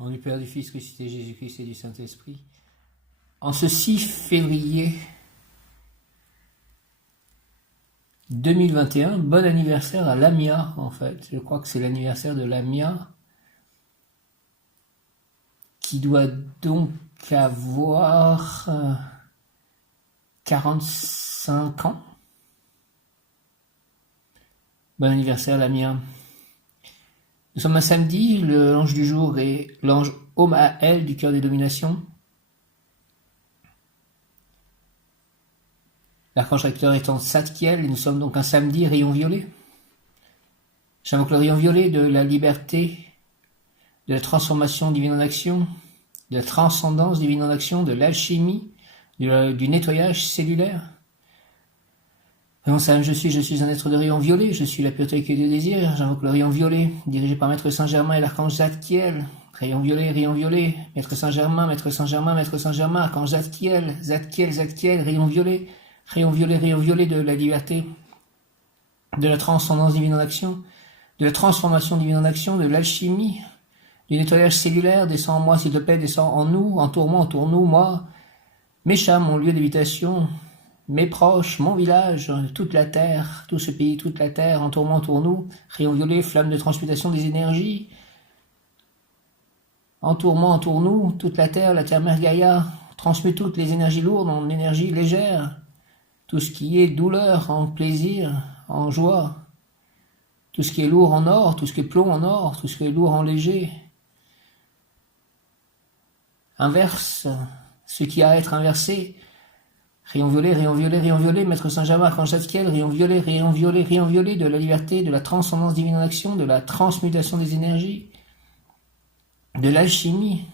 Au nom du Père, du Fils, ressuscité Jésus-Christ et du Saint-Esprit. En ce 6 février 2021, bon anniversaire à Lamia, en fait. Je crois que c'est l'anniversaire de Lamia, qui doit donc avoir 45 ans. Bon anniversaire Lamia. Nous sommes un samedi, l'ange du jour est l'ange Omaël du cœur des dominations. L'archange recteur étant Zadkiel, et nous sommes donc un samedi, rayon violet. J'invoque le rayon violet de la liberté, de la transformation divine en action, de la transcendance divine en action, de l'alchimie, du nettoyage cellulaire. Rayon Saint, je suis un être de rayon violet, je suis la pureté qui est de désir. J'invoque le rayon violet, dirigé par Maître Saint-Germain et l'archange Zadkiel. Rayon violet, Maître Saint-Germain, archange Zadkiel, rayon violet de la liberté, de la transcendance divine en action, de la transformation divine en action, de l'alchimie, du nettoyage cellulaire. Descends en moi, s'il te plaît, descends en nous, entoure-nous, moi, mes chats, mon lieu d'habitation, mes proches, mon village, toute la terre, tout ce pays, toute la terre, entoure-nous, rayon violet, flamme de transmutation des énergies, entoure-nous, toute la terre mère Gaïa, transmets toutes les énergies lourdes en énergie légère, tout ce qui est douleur en plaisir, en joie, tout ce qui est lourd en or, tout ce qui est plomb en or, tout ce qui est lourd en léger. Inverse ce qui a à être inversé. Rayon violet, Maître Saint-Germain, archange Zadkiel, rayon violet de la liberté, de la transcendance divine en action, de la transmutation des énergies, de l'alchimie,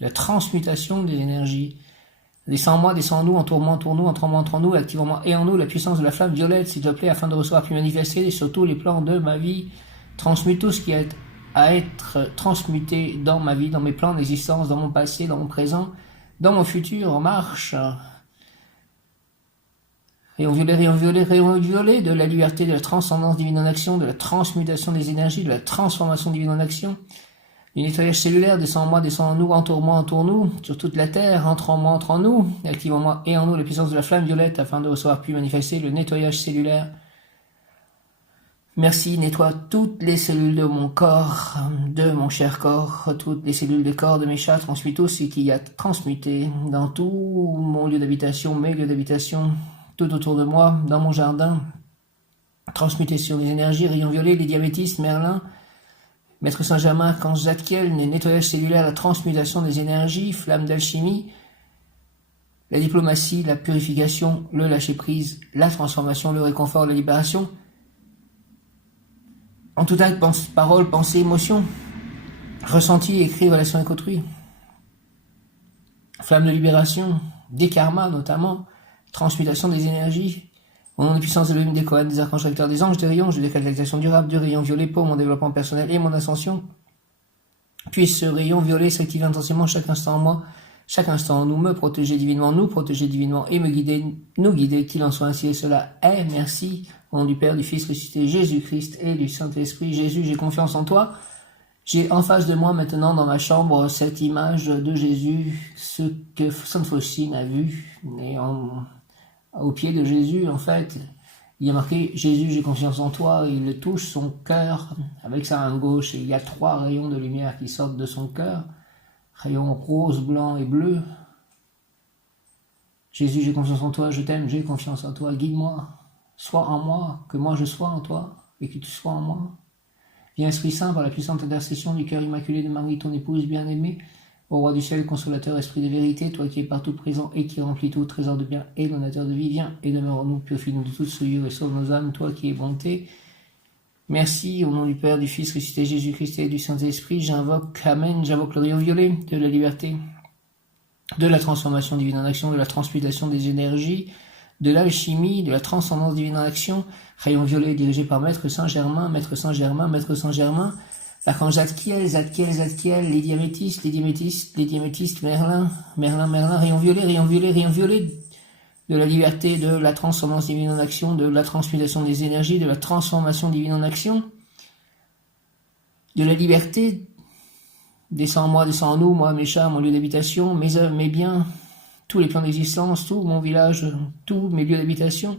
de la transmutation des énergies. Descends en moi, descends en nous, entoure-nous, entre nous, active-moi et en nous la puissance de la flamme violette, s'il te plaît, afin de recevoir puis manifester sur tous les plans de ma vie. Transmute tout ce qui a à être transmuté dans ma vie, dans mes plans d'existence, dans mon passé, dans mon présent, dans mon futur, en marche. Rayon violet de la liberté, de la transcendance divine en action, de la transmutation des énergies, de la transformation divine en action, du nettoyage cellulaire. Descends en moi, descends en nous, entoure-nous, sur toute la terre, entre en moi, entre en nous, active en moi et en nous la puissance de la flamme violette, afin de recevoir puis manifester le nettoyage cellulaire. Merci, nettoie toutes les cellules de mon corps, de mon cher corps, toutes les cellules des corps de mes chats, transmets tout ce qu'il y a transmuté dans tout mon lieu d'habitation, mes lieux d'habitation, tout autour de moi, dans mon jardin. Transmutation des énergies, rayon violet, les diabétistes, Merlin, Maître Saint-Germain, archange Zadkiel, le nettoyage cellulaire, la transmutation des énergies, flamme d'alchimie, la diplomatie, la purification, le lâcher-prise, la transformation, le réconfort, la libération. En tout acte, parole, pensée, émotion, ressenti, écrit, relation avec autrui. Flamme de libération, des karmas notamment, transmutation des énergies. Au nom des puissances de l'Elohim, des Kohanes, des archanges recteurs, des anges, des rayons, je décrète l'action durable du rayon violet pour mon développement personnel et mon ascension. Puisse ce rayon violet s'activer intensément chaque instant en moi, chaque instant en nous, me protéger divinement, nous protéger divinement et me guider, nous guider, qu'il en soit ainsi et cela est. Merci. Au nom du Père, du Fils ressuscité, Jésus-Christ et du Saint-Esprit. Jésus, j'ai confiance en toi. J'ai en face de moi maintenant dans ma chambre cette image de Jésus, ce que Sainte Faustine a vu, et au pied de Jésus, en fait, il y a marqué « Jésus, j'ai confiance en toi ». Il le touche son cœur avec sa main gauche et il y a 3 rayons de lumière qui sortent de son cœur, rayons rose, blanc et bleu. Jésus, j'ai confiance en toi, je t'aime, j'ai confiance en toi, guide-moi, sois en moi, que moi je sois en toi et que tu sois en moi. Viens Esprit Saint, par la puissante intercession du cœur immaculé de Marie, ton épouse bien-aimée, au roi du ciel, consolateur, esprit de vérité, toi qui es partout présent et qui remplis tout trésor de bien et donateur de vie, viens et demeure en nous, purifie-nous de toute souillure et sauve nos âmes, toi qui es bonté. Merci, au nom du Père, du Fils, ressuscité Jésus-Christ et du Saint-Esprit, j'invoque, Amen, j'invoque le rayon violet de la liberté, de la transformation divine en action, de la transmutation des énergies, de l'alchimie, de la transcendance divine en action, rayon violet dirigé par Maître Saint-Germain, l'archange Zadkiel, les diamétistes, Merlin, rayon violet, de la liberté, de la transcendance divine en action, de la transmutation des énergies, de la transformation divine en action, de la liberté, descends en moi, descends en nous, moi, mes chats, mon lieu d'habitation, mes œuvres, mes biens, tous les plans d'existence, tout mon village, tous mes lieux d'habitation,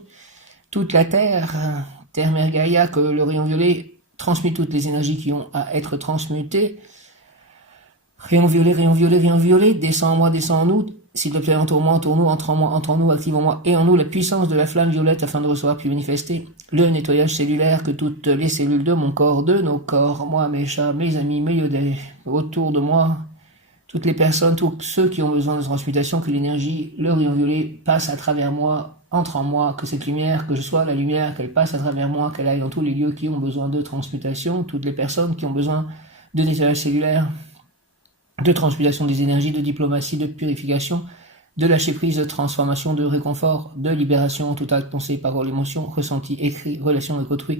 toute la terre, terre, mer, Gaïa, que le rayon violet transmute toutes les énergies qui ont à être transmutées. Rayon violet, rayon violet, rayon violet, descends en moi, descends en nous, s'il te plaît, entoure-moi, entoure-nous, entre en moi, entre en nous, active en moi et en nous la puissance de la flamme violette afin de recevoir puis manifester le nettoyage cellulaire que toutes les cellules de mon corps, de nos corps, moi, mes chats, mes amis, mes yodés, autour de moi, toutes les personnes, tous ceux qui ont besoin de transmutation, que l'énergie, le rayon violet passe à travers moi, entre en moi, que cette lumière, que je sois la lumière, qu'elle passe à travers moi, qu'elle aille dans tous les lieux qui ont besoin de transmutation, toutes les personnes qui ont besoin de nettoyage cellulaire, de transmutation des énergies, de diplomatie, de purification, de lâcher prise, de transformation, de réconfort, de libération en tout acte, pensée, parole, émotion, ressenti, écrit, relation avec autrui.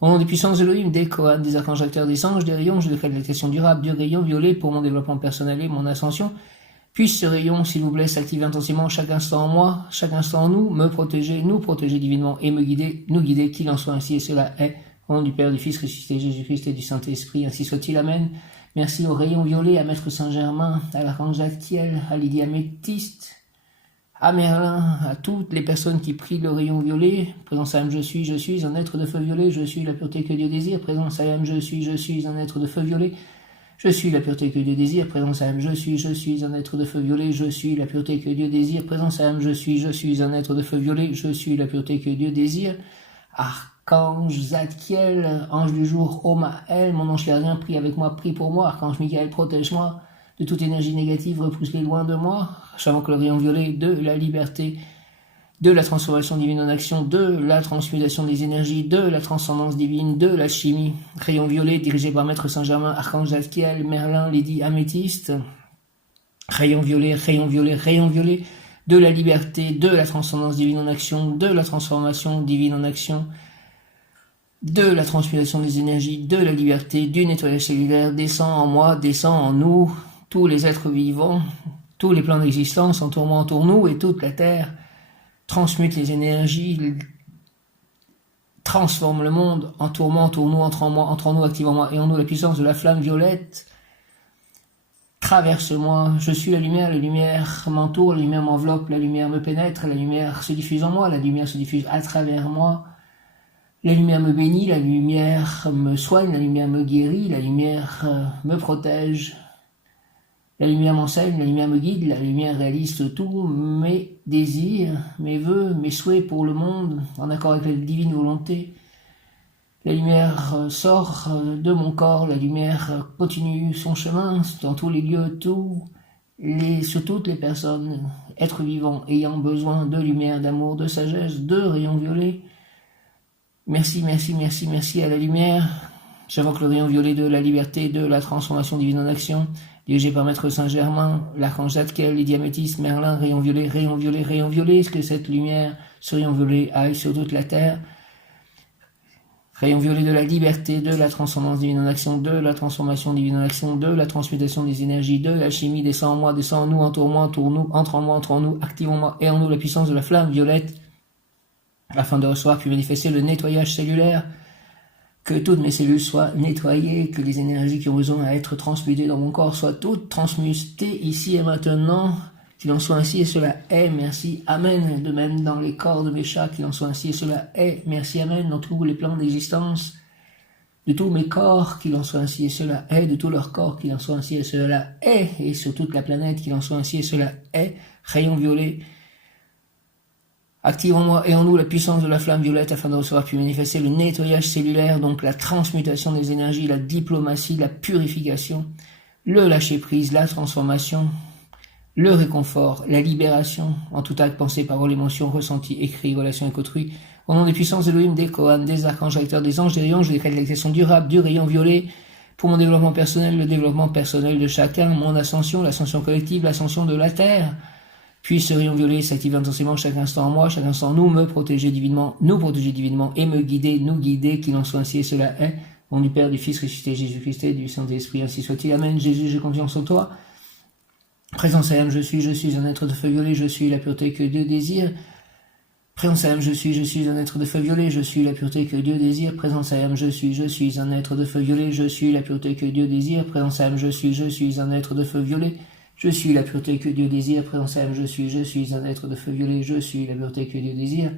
Au nom des puissances d'Elohim, des Kohan, des archanges acteurs, des anges, des rayons, je décrète l'habitation durable du rayon violet pour mon développement personnel et mon ascension. Puisse ce rayon, s'il vous plaît, s'activer intensément chaque instant en moi, chaque instant en nous, me protéger, nous protéger divinement et me guider, nous guider, qu'il en soit ainsi et cela est. Au nom du Père, du Fils ressuscité, Jésus-Christ et du Saint-Esprit, ainsi soit-il. Amen. Merci au rayon violet, à Maître Saint-Germain, à l'archange Zadkiel, à Lydie Améthyste, à Merlin, à toutes les personnes qui prient le rayon violet. Présence à âme, je suis un être de feu violet, je suis la pureté que Dieu désire. Présence à âme, je suis un être de feu violet, je suis la pureté que Dieu désire. Présence à âme, je suis un être de feu violet, je suis la pureté que Dieu désire. Présence à âme, je suis un être de feu violet, je suis la pureté que Dieu désire. Archange Zadkiel, ange du jour, Omaël, mon ange gardien, prie avec moi, prie pour moi. Archange Michael, protège-moi de toute énergie négative, repousse-les loin de moi. J'invoque le rayon violet de la liberté, de la transformation divine en action, de la transmutation des énergies, de la transcendance divine, de la chimie. Rayon violet dirigé par Maître Saint-Germain, Archange Zadkiel, Merlin, Lydie Améthyste. Rayon violet, rayon violet, rayon violet de la liberté, de la transcendance divine en action, de la transformation divine en action, de la transmutation des énergies, de la liberté, du nettoyage cellulaire, descend en moi, descend en nous, tous les êtres vivants, tous les plans d'existence, entoure-moi, entoure-nous, et toute la terre transmute les énergies, transforme le monde, entoure-moi, entoure-nous, entre en nous, active en moi et en nous la puissance de la flamme violette. Traverse-moi, je suis la lumière m'entoure, la lumière m'enveloppe, la lumière me pénètre, la lumière se diffuse en moi, la lumière se diffuse à travers moi. La lumière me bénit, la lumière me soigne, la lumière me guérit, la lumière me protège. La lumière m'enseigne, la lumière me guide, la lumière réalise tous mes désirs, mes vœux, mes souhaits pour le monde, en accord avec la divine volonté. La lumière sort de mon corps, la lumière continue son chemin dans tous les lieux, sur toutes les personnes, êtres vivants ayant besoin de lumière, d'amour, de sagesse, de rayons violets. Merci, merci, merci, merci à la lumière. J'invoque le rayon violet de la liberté, de la transformation divine en action, dirigé par Maître Saint-Germain, l'archange Zadkiel, Lydie Améthyste, Merlin, rayon violet, rayon violet, rayon violet. Est-ce que cette lumière, ce rayon violet, aille sur toute la terre? Rayon violet de la liberté, de la transcendance divine en action, de la transformation divine en action, de la transmutation des énergies, de la chimie, descend en moi, descend en nous, entoure-moi, entoure-nous, entre en moi, entre en nous, active en moi et en nous la puissance de la flamme violette, afin de recevoir puis manifester le nettoyage cellulaire, que toutes mes cellules soient nettoyées, que les énergies qui ont besoin à être transmutées dans mon corps soient toutes transmutées ici et maintenant, qu'il en soit ainsi et cela est, merci, amen. De même dans les corps de mes chats, qu'il en soit ainsi et cela est, merci, amen. Dans tous les plans d'existence, de tous mes corps, qu'il en soit ainsi et cela est, de tous leurs corps, qu'il en soit ainsi et cela est, et sur toute la planète, qu'il en soit ainsi et cela est. Rayon violet, active en moi et en nous la puissance de la flamme violette afin de recevoir puis manifester le nettoyage cellulaire, donc la transmutation des énergies, la diplomatie, la purification, le lâcher-prise, la transformation, le réconfort, la libération, en tout acte, pensée, parole, émotion, ressenti, écrit, relation avec autrui. Au nom des puissances d'Elohim, des Kohan, des archanges acteurs, des anges, des rayons, je décrète l'expression durable du rayon violet pour mon développement personnel, le développement personnel de chacun, mon ascension, l'ascension collective, l'ascension de la terre. Puis ce rayon violet s'active intensément chaque instant en moi, chaque instant en nous, me protéger divinement, nous protéger divinement et me guider, nous guider, qu'il en soit ainsi et cela est. Au nom du Père, du Fils ressuscité, Jésus-Christ et du Saint-Esprit, ainsi soit-il. Amen. Jésus, j'ai confiance en toi. Présence à âme, je suis un être de feu violet, je suis la pureté que Dieu désire. Présence I am, je suis un être de feu violet, je suis la pureté que Dieu désire. Présence I am, je suis un être de feu violet, je suis la pureté que Dieu désire. Présence I am, je suis un être de feu violet, je suis la pureté que Dieu désire. Présence I am, je suis un être de feu violet, je suis la pureté que Dieu désire.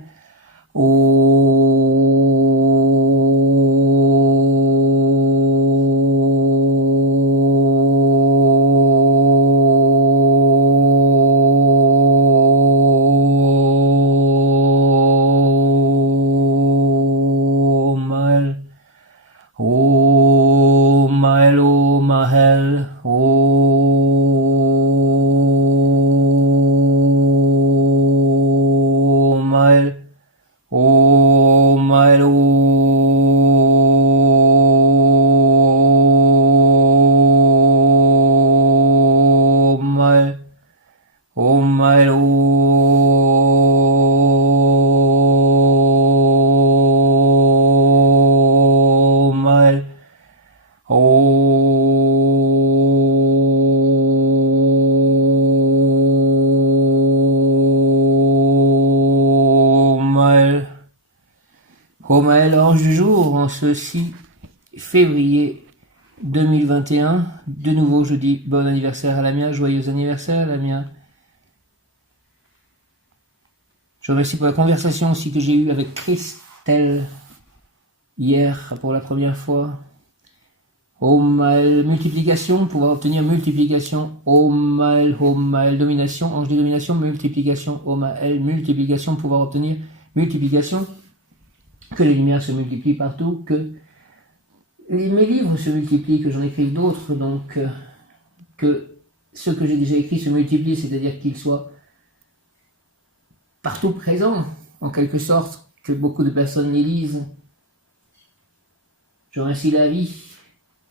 Romaël, ange du jour, en ce 6 février 2021. De nouveau, je dis bon anniversaire à Lamia, joyeux anniversaire Lamia. Je remercie pour la conversation aussi que j'ai eue avec Christelle hier pour la première fois. Omael, multiplication, pouvoir obtenir multiplication. Omael, domination, ange de domination, multiplication. Omael, multiplication, pouvoir obtenir multiplication. Que les lumières se multiplient partout, que mes livres se multiplient, que j'en écrive d'autres, donc que ceux que j'ai déjà écrits se multiplient, c'est-à-dire qu'ils soient partout présents, en quelque sorte, que beaucoup de personnes les lisent. Je remercie la vie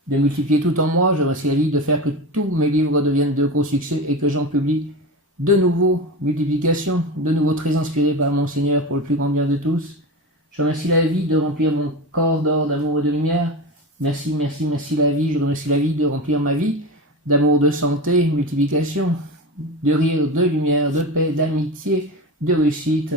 de multiplier tout en moi, je remercie la vie de faire que tous mes livres deviennent de gros succès et que j'en publie de nouveau, multiplication, de nouveau très inspiré par mon Seigneur pour le plus grand bien de tous. Je remercie la vie de remplir mon corps d'or, d'amour et de lumière. Merci, merci, merci la vie. Je remercie la vie de remplir ma vie d'amour, de santé, multiplication, de rire, de lumière, de paix, d'amitié, de réussite,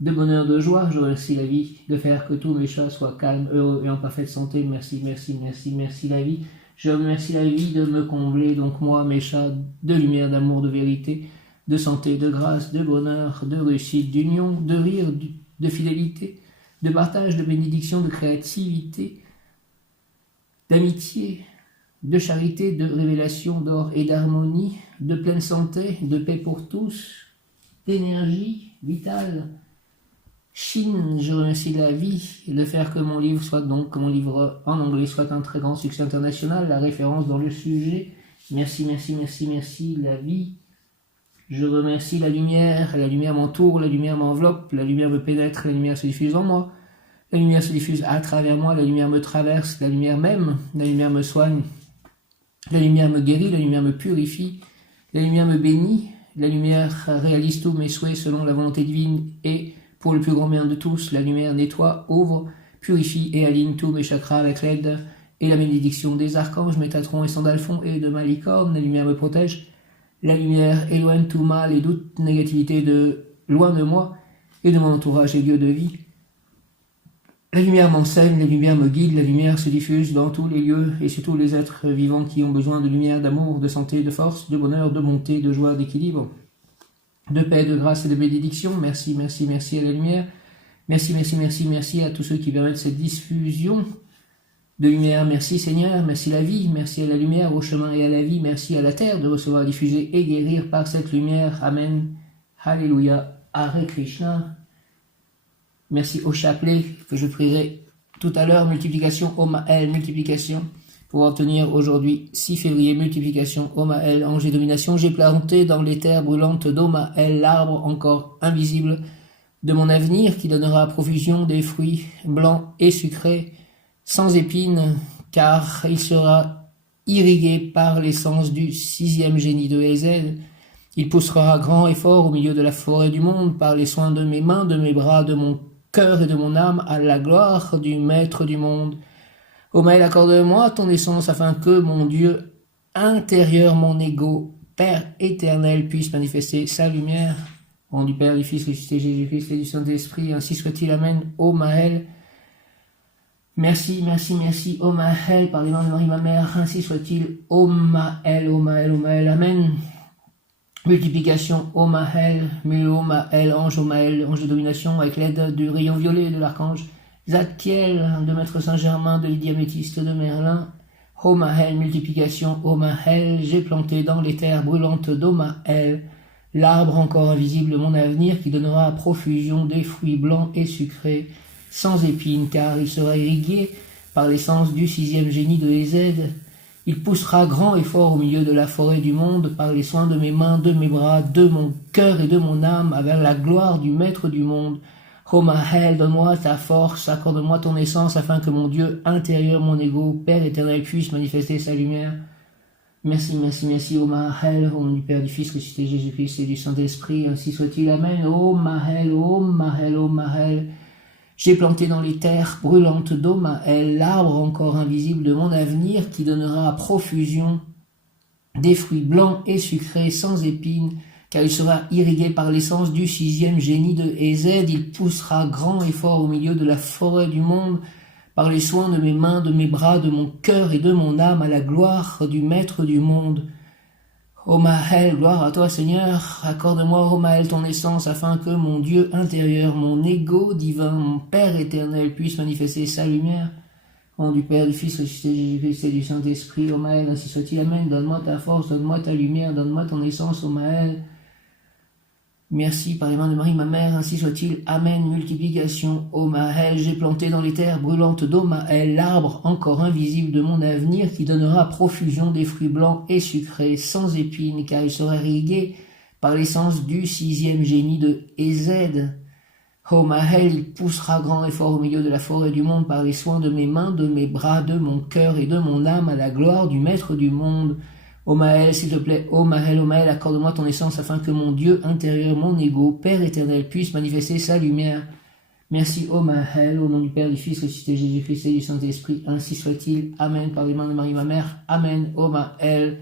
de bonheur, de joie. Je remercie la vie de faire que tous mes chats soient calmes, heureux et en parfaite santé. Merci, merci, merci, merci la vie. Je remercie la vie de me combler, donc moi, mes chats, de lumière, d'amour, de vérité, de santé, de grâce, de bonheur, de réussite, d'union, de rire, de fidélité, de partage, de bénédiction, de créativité, d'amitié, de charité, de révélation, d'or et d'harmonie, de pleine santé, de paix pour tous, d'énergie vitale. Chine, je remercie la vie de faire que mon livre soit donc, que mon livre en anglais soit un très grand succès international, la référence dans le sujet. Merci, merci, merci, merci la vie. Je remercie la lumière m'entoure, la lumière m'enveloppe, la lumière me pénètre, la lumière se diffuse en moi, la lumière se diffuse à travers moi, la lumière me traverse, la lumière m'aime, la lumière me soigne, la lumière me guérit, la lumière me purifie, la lumière me bénit, la lumière réalise tous mes souhaits selon la volonté divine et pour le plus grand bien de tous, la lumière nettoie, ouvre, purifie et aligne tous mes chakras avec l'aide et la bénédiction des archanges, Métatron et Sandalphon et de ma licorne, la lumière me protège. La lumière éloigne tout mal et toute négativité de loin de moi et de mon entourage et lieu de vie. La lumière m'enseigne, la lumière me guide, la lumière se diffuse dans tous les lieux et sur tous les êtres vivants qui ont besoin de lumière, d'amour, de santé, de force, de bonheur, de bonté, de joie, d'équilibre, de paix, de grâce et de bénédiction. Merci, merci, merci à la lumière. Merci, merci, merci, merci à tous ceux qui permettent cette diffusion de lumière. Merci Seigneur, merci la vie, merci à la lumière, au chemin et à la vie, merci à la terre de recevoir, diffuser et guérir par cette lumière. Amen. Alléluia. Hare Krishna. Merci au chapelet que je prierai tout à l'heure. Multiplication, Omael, multiplication. Pour obtenir aujourd'hui, 6 février, multiplication, Omael, ange et domination. J'ai planté dans les terres brûlantes d'Omael l'arbre encore invisible de mon avenir qui donnera profusion des fruits blancs et sucrés, sans épines, car il sera irrigué par l'essence du 6e génie de Hézel. Il poussera grand et fort au milieu de la forêt du monde par les soins de mes mains, de mes bras, de mon cœur et de mon âme, à la gloire du Maître du monde. Ô Maël, accorde-moi ton essence afin que mon Dieu intérieur, mon ego, Père éternel, puisse manifester sa lumière Au nom du Père, du Fils, ressuscité Jésus-Christ et du Saint-Esprit, ainsi soit-il. Amen. Ô Maël, merci, merci, merci. Ô Maël, par les mains de Marie, ma mère, ainsi soit-il. Ô Maël, ô Maël, ô Maël. Amen. Multiplication, ô Maël, ô Maël, ange de domination, avec l'aide du rayon violet de l'archange Zadkiel, de Maître Saint-Germain, de Lydie Améthyste, de Merlin. Ô Maël, multiplication, ô Maël, j'ai planté dans les terres brûlantes d'Omaël l'arbre encore invisible de mon avenir qui donnera à profusion des fruits blancs et sucrés, sans épines, car il sera irrigué par l'essence du sixième génie de Ézède. Il poussera grand et fort au milieu de la forêt du monde, par les soins de mes mains, de mes bras, de mon cœur et de mon âme, avec la gloire du Maître du monde. Ô Maël, donne-moi ta force, accorde-moi ton essence, afin que mon Dieu intérieur, mon ego, Père éternel, puisse manifester sa lumière. Merci, merci, merci, ô Maël, au nom du Père, du Fils, ressuscité Jésus-Christ et du Saint-Esprit, ainsi soit-il. Amen. Ô Maël, ô Maël, ô Maël, j'ai planté dans les terres brûlantes d'Omaël l'arbre encore invisible de mon avenir qui donnera à profusion des fruits blancs et sucrés sans épines, car il sera irrigué par l'essence du sixième génie de Ézède. Il poussera grand et fort au milieu de la forêt du monde, par les soins de mes mains, de mes bras, de mon cœur et de mon âme, à la gloire du Maître du monde. Ô Maël, gloire à toi Seigneur, accorde-moi, ô Maël, ton essence, afin que mon Dieu intérieur, mon ego divin, mon Père éternel, puisse manifester sa lumière. Au nom du Père, du Fils, ressuscité Jésus-Christ et du Saint-Esprit, ô Maël, ainsi soit-il. Amen. Donne-moi ta force, donne-moi ta lumière, donne-moi ton essence, ô Maël. Merci par les mains de Marie, ma mère, ainsi soit-il. Amen. Multiplication, ô Maël, j'ai planté dans les terres brûlantes d'Omaël l'arbre encore invisible de mon avenir qui donnera à profusion des fruits blancs et sucrés, sans épines, car il sera irrigué par l'essence du sixième génie de Ézède. Ô Maël, il poussera grand et fort au milieu de la forêt du monde par les soins de mes mains, de mes bras, de mon cœur et de mon âme, à la gloire du Maître du monde. Ô Maël, s'il te plaît, ô Maël, accorde-moi ton essence afin que mon Dieu intérieur, mon ego, Père éternel, puisse manifester sa lumière. Merci, ô Maël, au nom du Père, du Fils, ressuscité Jésus-Christ et du Saint-Esprit, ainsi soit-il. Amen, par les mains de Marie, ma mère. Amen, ô Maël.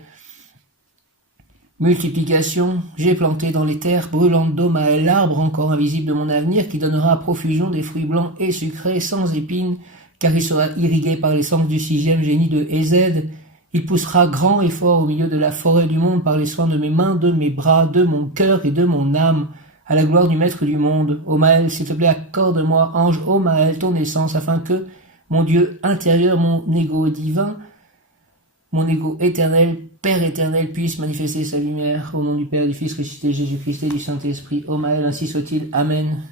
Multiplication, j'ai planté dans les terres brûlantes d'Omaël l'arbre encore invisible de mon avenir qui donnera à profusion des fruits blancs et sucrés sans épines, car il sera irrigué par l'essence du sixième génie de Ézède. Il poussera grand et fort au milieu de la forêt du monde par les soins de mes mains, de mes bras, de mon cœur et de mon âme, à la gloire du Maître du monde. Ô Maël, s'il te plaît, accorde-moi, ange, ô Maël, ton essence, afin que mon Dieu intérieur, mon ego divin, mon ego éternel, Père éternel, puisse manifester sa lumière. Au nom du Père, du Fils, ressuscité Jésus-Christ et du Saint-Esprit. Ô Maël, ainsi soit-il. Amen.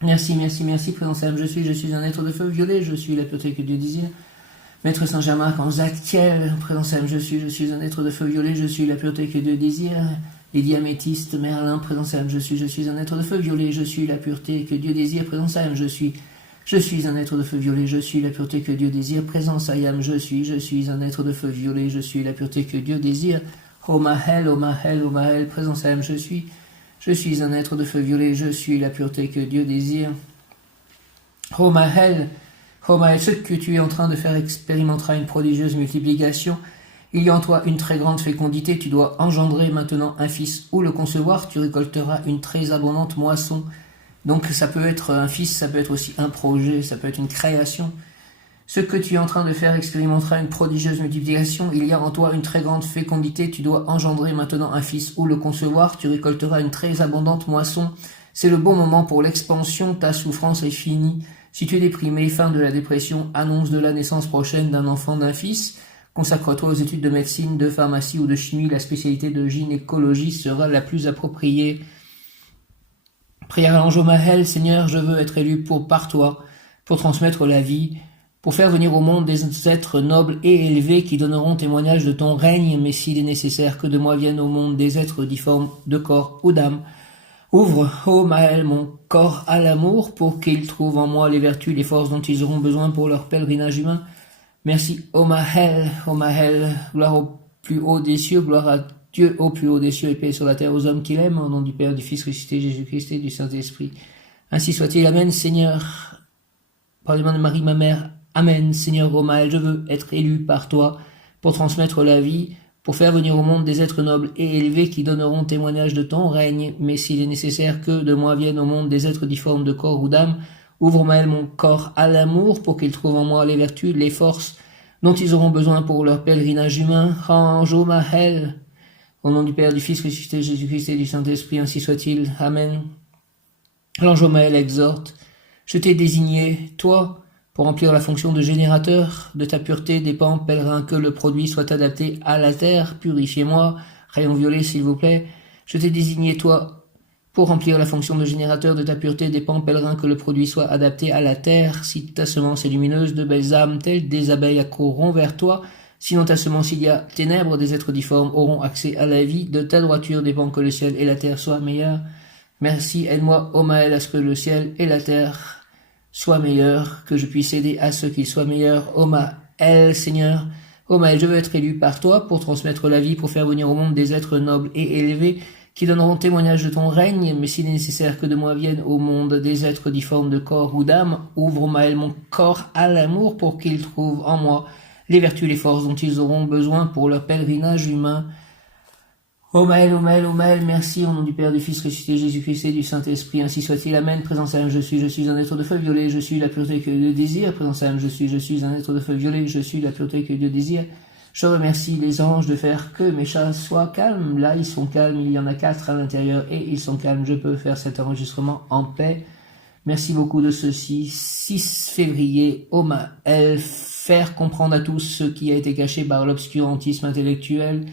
Merci, merci, merci, présent Saint, je suis un être de feu violet, je suis la pureté que Dieu désire. Maître Saint-Germain, quand Zadkiel, présent Saint, je suis un être de feu violet, je suis la pureté que Dieu désire. Lydie Améthyste, Merlin, présent Saint, je suis un être de feu violet, je suis la pureté que Dieu désire, présent Saint, je suis un être de feu violet, je suis la pureté que Dieu désire, présent Saint, je suis un être de feu violet, je suis la pureté que Dieu désire. Ô Maël, ô Maël, ô Maël, présent Saint, je suis un être de feu violet, je suis la pureté que Dieu désire. Ô Maël, ce que tu es en train de faire expérimentera une prodigieuse multiplication. Il y a en toi une très grande fécondité, tu dois engendrer maintenant un fils ou le concevoir, tu récolteras une très abondante moisson. Donc ça peut être un fils, ça peut être aussi un projet, ça peut être une création. Ce que tu es en train de faire expérimentera une prodigieuse multiplication. Il y a en toi une très grande fécondité, tu dois engendrer maintenant un fils ou le concevoir, tu récolteras une très abondante moisson. C'est le bon moment pour l'expansion, ta souffrance est finie. Si tu es déprimé, fin de la dépression, annonce de la naissance prochaine d'un enfant, d'un fils. Consacre-toi aux études de médecine, de pharmacie ou de chimie. La spécialité de gynécologie sera la plus appropriée. Prière à l'ange Maël, Seigneur, je veux être élu par toi, pour transmettre la vie, pour faire venir au monde des êtres nobles et élevés qui donneront témoignage de ton règne, mais s'il est nécessaire que de moi viennent au monde des êtres difformes de corps ou d'âme. Ouvre, ô Maël, mon corps à l'amour pour qu'ils trouvent en moi les vertus, les forces dont ils auront besoin pour leur pèlerinage humain. Merci, ô Maël, gloire au plus haut des cieux, gloire à Dieu au plus haut des cieux et paix sur la terre aux hommes qu'il aime, au nom du Père, du Fils ressuscité Jésus-Christ et du Saint-Esprit. Ainsi soit-il, Amen, Seigneur, par les mains de Marie, ma mère, Amen, Seigneur, ô Maël, je veux être élu par toi pour transmettre la vie, pour faire venir au monde des êtres nobles et élevés qui donneront témoignage de ton règne. Mais s'il est nécessaire que de moi viennent au monde des êtres difformes de corps ou d'âme, ouvre Maël mon corps à l'amour pour qu'ils trouvent en moi les vertus, les forces dont ils auront besoin pour leur pèlerinage humain. Range ô Maël, au nom du Père, du Fils ressuscité, Jésus-Christ et du Saint-Esprit, ainsi soit-il. Amen. L'ange Maël exhorte. Je t'ai désigné, toi, pour remplir la fonction de générateur. De ta pureté dépend, pèlerin, que le produit soit adapté à la terre. Purifiez-moi, rayon violet, s'il vous plaît. Je t'ai désigné, toi, pour remplir la fonction de générateur. De ta pureté dépend, pèlerin, que le produit soit adapté à la terre. Si ta semence est lumineuse, de belles âmes, telles des abeilles, accourront vers toi. Sinon ta semence, il y a ténèbres, des êtres difformes auront accès à la vie. De ta droiture dépend que le ciel et la terre soient meilleurs. Merci, aide-moi, ô Maël, à ce que le ciel et la terre soient meilleurs, que je puisse aider à ceux qui soient meilleurs. Ô Maël, Seigneur, ô Maël, je veux être élu par toi pour transmettre la vie, pour faire venir au monde des êtres nobles et élevés qui donneront témoignage de ton règne. Mais s'il est nécessaire que de moi viennent au monde des êtres difformes de corps ou d'âme, ouvre, Maël, mon corps à l'amour pour qu'ils trouvent en moi les vertus, les forces dont ils auront besoin pour leur pèlerinage humain. Ô Maël, ô Maël, ô Maël, merci, au nom du Père, du Fils ressuscité, Jésus-Christ et du Saint-Esprit, ainsi soit-il. Amen. Présent Saint, je suis un être de feu violet, je suis la pureté que Dieu désire. Présent Saint, je suis un être de feu violet, je suis la pureté que Dieu désire. Je remercie les anges de faire que mes chats soient calmes. Là, ils sont calmes, il y en a 4 à l'intérieur et ils sont calmes. Je peux faire cet enregistrement en paix. Merci beaucoup de ceci. 6 février, ô Maël, faire comprendre à tous ce qui a été caché par l'obscurantisme intellectuel.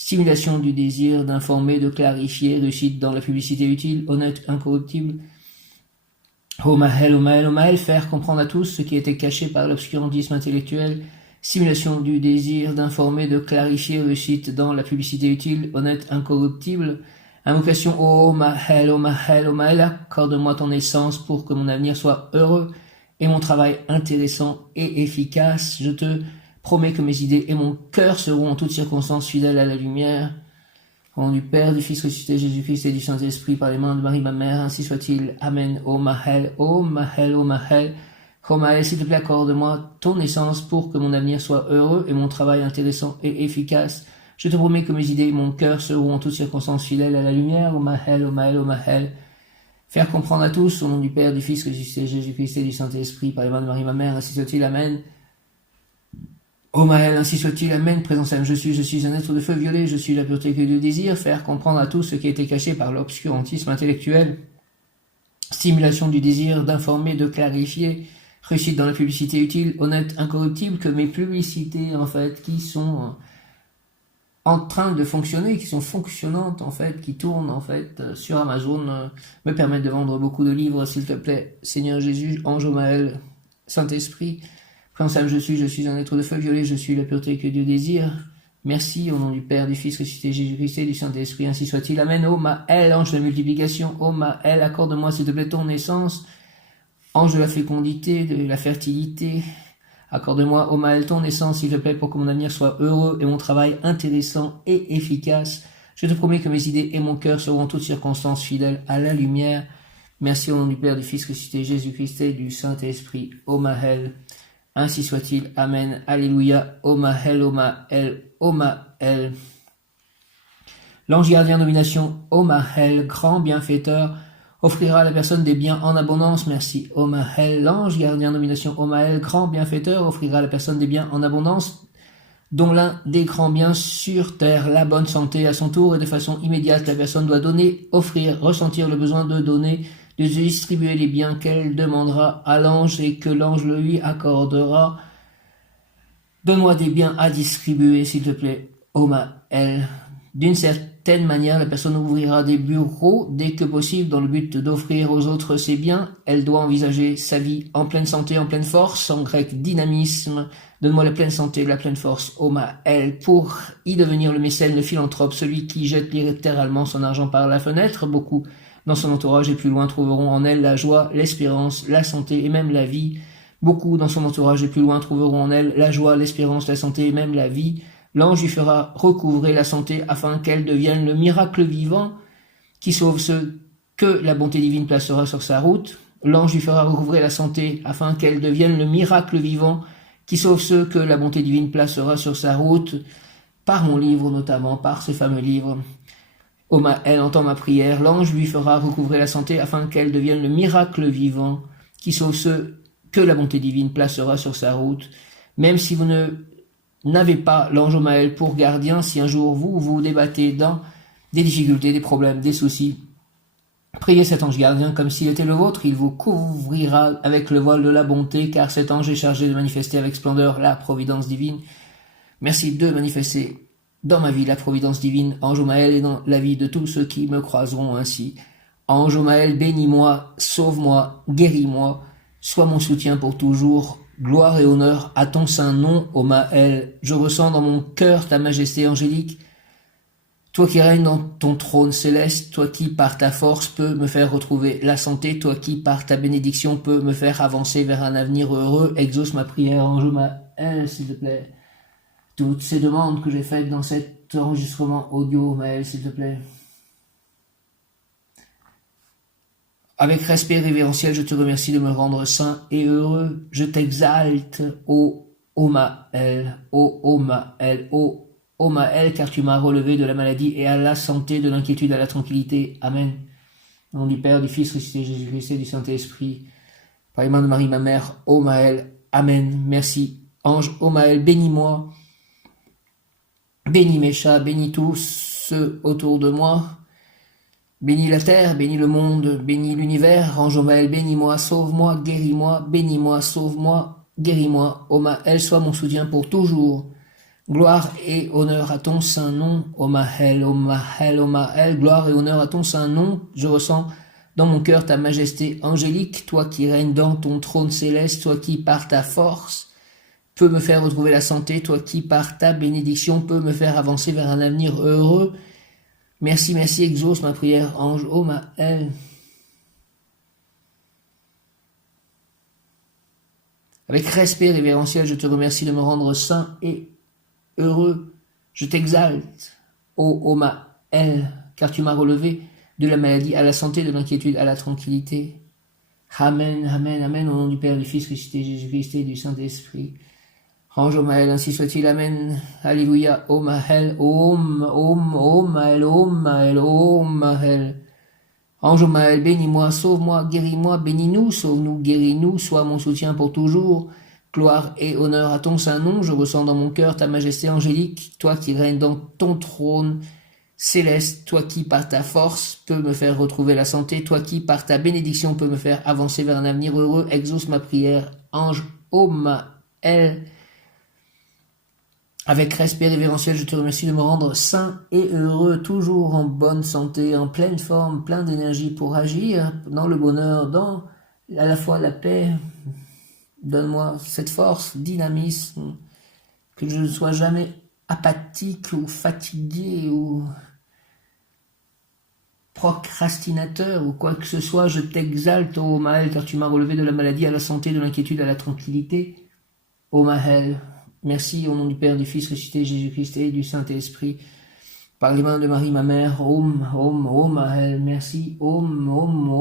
Stimulation du désir d'informer, de clarifier, réussite dans la publicité utile, honnête, incorruptible. Ô Maël, ô Maël, ô Maël, faire comprendre à tous ce qui était caché par l'obscurantisme intellectuel. Stimulation du désir d'informer, de clarifier, réussite dans la publicité utile, honnête, incorruptible. Invocation, ô Maël, ô Maël, ô Maël, accorde-moi ton essence pour que mon avenir soit heureux et mon travail intéressant et efficace. Je te promets que mes idées et mon cœur seront en toutes circonstances fidèles à la lumière. Au nom du Père, du Fils ressuscité, Jésus-Christ et du Saint-Esprit, par les mains de Marie, ma mère, ainsi soit-il. Amen. Ô Maël, ô Maël, ô Maël. Ô Maël, s'il te plaît, accorde-moi ton essence pour que mon avenir soit heureux et mon travail intéressant et efficace. Je te promets que mes idées et mon cœur seront en toutes circonstances fidèles à la lumière. Ô Maël, ô Maël, ô Maël. Faire comprendre à tous, au nom du Père, du Fils ressuscité, Jésus-Christ et du Saint-Esprit, par les mains de Marie, ma mère, ainsi soit-il. Amen. Ô Maël, ainsi soit-il, Amen. Présent Saint, je suis un être de feu violet, je suis la pureté que Dieu désire. Faire comprendre à tous ce qui a été caché par l'obscurantisme intellectuel. Stimulation du désir d'informer, de clarifier. Réussite dans la publicité utile, honnête, incorruptible. Que mes publicités, en fait, qui sont en train de fonctionner, qui sont fonctionnantes, en fait, qui tournent, en fait, sur Amazon, me permettent de vendre beaucoup de livres, s'il te plaît. Seigneur Jésus, ange Maël, Saint-Esprit. Présent Saint, je suis un être de feu violet, je suis la pureté que Dieu désire. Merci, au nom du Père, du Fils ressuscité, Jésus-Christ et du Saint-Esprit, ainsi soit-il. Amen. Ô Maël, ange de la multiplication, ô Maël, accorde-moi, s'il te plaît, ton naissance. Ange de la fécondité, de la fertilité, accorde-moi, ô Maël, ton naissance, s'il te plaît, pour que mon avenir soit heureux et mon travail intéressant et efficace. Je te promets que mes idées et mon cœur seront en toutes circonstances fidèles à la lumière. Merci au nom du Père, du Fils ressuscité, Jésus-Christ et du Saint-Esprit. Ô Maël, ainsi soit-il. Amen. Alléluia. Ô Maël, ô Maël, ô Maël. L'ange gardien domination, ô Maël, grand bienfaiteur, offrira à la personne des biens en abondance. Merci. Ô Maël, l'ange gardien domination, ô Maël, grand bienfaiteur, offrira à la personne des biens en abondance, dont l'un des grands biens sur terre, la bonne santé à son tour, et de façon immédiate, la personne doit donner, offrir, ressentir le besoin de donner, de distribuer les biens qu'elle demandera à l'ange et que l'ange le lui accordera. Donne-moi des biens à distribuer, s'il te plaît, ô Maël. D'une certaine manière, la personne ouvrira des bureaux dès que possible dans le but d'offrir aux autres ses biens. Elle doit envisager sa vie en pleine santé, en pleine force, en grec dynamisme. Donne-moi la pleine santé, la pleine force, ô Maël, pour y devenir le mécène, le philanthrope, celui qui jette littéralement son argent par la fenêtre. Beaucoup dans son entourage et plus loin trouveront en elle la joie, l'espérance, la santé et même la vie. Beaucoup dans son entourage et plus loin trouveront en elle la joie, l'espérance, la santé et même la vie. L'ange lui fera recouvrer la santé afin qu'elle devienne le miracle vivant qui sauve ceux que la bonté divine placera sur sa route. L'ange lui fera recouvrer la santé afin qu'elle devienne le miracle vivant qui sauve ceux que la bonté divine placera sur sa route. par mon livre notamment, par ce fameux livre. Elle entend ma prière, l'ange lui fera recouvrer la santé afin qu'elle devienne le miracle vivant qui sauve ceux que la bonté divine placera sur sa route. Même si vous n'avez pas l'ange Omaël pour gardien, si un jour vous débattez dans des difficultés, des problèmes, des soucis, priez cet ange gardien comme s'il était le vôtre, il vous couvrira avec le voile de la bonté, car cet ange est chargé de manifester avec splendeur la providence divine. Merci de manifester dans ma vie la providence divine, ange Omaël, et dans la vie de tous ceux qui me croiseront ainsi. Ange Omaël, bénis-moi, sauve-moi, guéris-moi, sois mon soutien pour toujours. Gloire et honneur à ton saint nom, Omaël. Je ressens dans mon cœur ta majesté angélique. Toi qui règnes dans ton trône céleste, toi qui par ta force peux me faire retrouver la santé, toi qui par ta bénédiction peux me faire avancer vers un avenir heureux, exauce ma prière, ange Omaël, s'il te plaît. Toutes ces demandes que j'ai faites dans cet enregistrement audio, Omaël, s'il te plaît. Avec respect révérentiel, je te remercie de me rendre saint et heureux. Je t'exalte, ô Omaël, ô Omaël, ô Omaël, car tu m'as relevé de la maladie et à la santé, de l'inquiétude à la tranquillité. Amen. Au nom du Père, du Fils, ressuscité Jésus-Christ et du Saint-Esprit. Par les mains de Marie, ma mère, Omaël. Amen. Merci. Ange Omaël, bénis-moi. Bénis mes chats, bénis tous ceux autour de moi. Bénis la terre, bénis le monde, bénis l'univers. Ange Omaël, bénis-moi, sauve-moi, guéris-moi, bénis-moi, sauve-moi, guéris-moi. Omaël, sois mon soutien pour toujours. Gloire et honneur à ton saint nom, Omaël, Omaël, Omaël. Gloire et honneur à ton saint nom. Je ressens dans mon cœur ta majesté angélique, toi qui règnes dans ton trône céleste, toi qui par ta force peux me faire retrouver la santé, toi qui par ta bénédiction peux me faire avancer vers un avenir heureux. Merci, merci, exauce ma prière, ange Omaël. Avec respect révérentiel, je te remercie de me rendre saint et heureux. Je t'exalte, ô Omaël, car tu m'as relevé de la maladie à la santé, de l'inquiétude à la tranquillité. Amen, amen, amen, au nom du Père, du Fils, ressuscité Jésus-Christ et du Saint-Esprit. Ange Omaël, ainsi soit-il, amen. Alléluia, Omaël, Omaël, Omaël, Omaël. Ange Omaël, bénis-moi, sauve-moi, guéris-moi, bénis-nous, sauve-nous, guéris-nous, sois mon soutien pour toujours. Gloire et honneur à ton saint nom, je ressens dans mon cœur ta majesté angélique, toi qui règnes dans ton trône céleste, toi qui par ta force peux me faire retrouver la santé, toi qui par ta bénédiction peux me faire avancer vers un avenir heureux, exauce ma prière, ange Omaël. Avec respect révérentiel, je te remercie de me rendre saint et heureux, toujours en bonne santé, en pleine forme, plein d'énergie pour agir dans le bonheur, dans à la fois la paix. Donne-moi cette force, dynamisme, que je ne sois jamais apathique ou fatigué ou procrastinateur ou quoi que ce soit. Je t'exalte, ô Omaël, car tu m'as relevé de la maladie à la santé, de l'inquiétude à la tranquillité. Omaël. Merci au nom du Père, du Fils, ressuscité Jésus-Christ et du Saint-Esprit. Par les mains de Marie, ma mère, Omaël, merci, Omaël.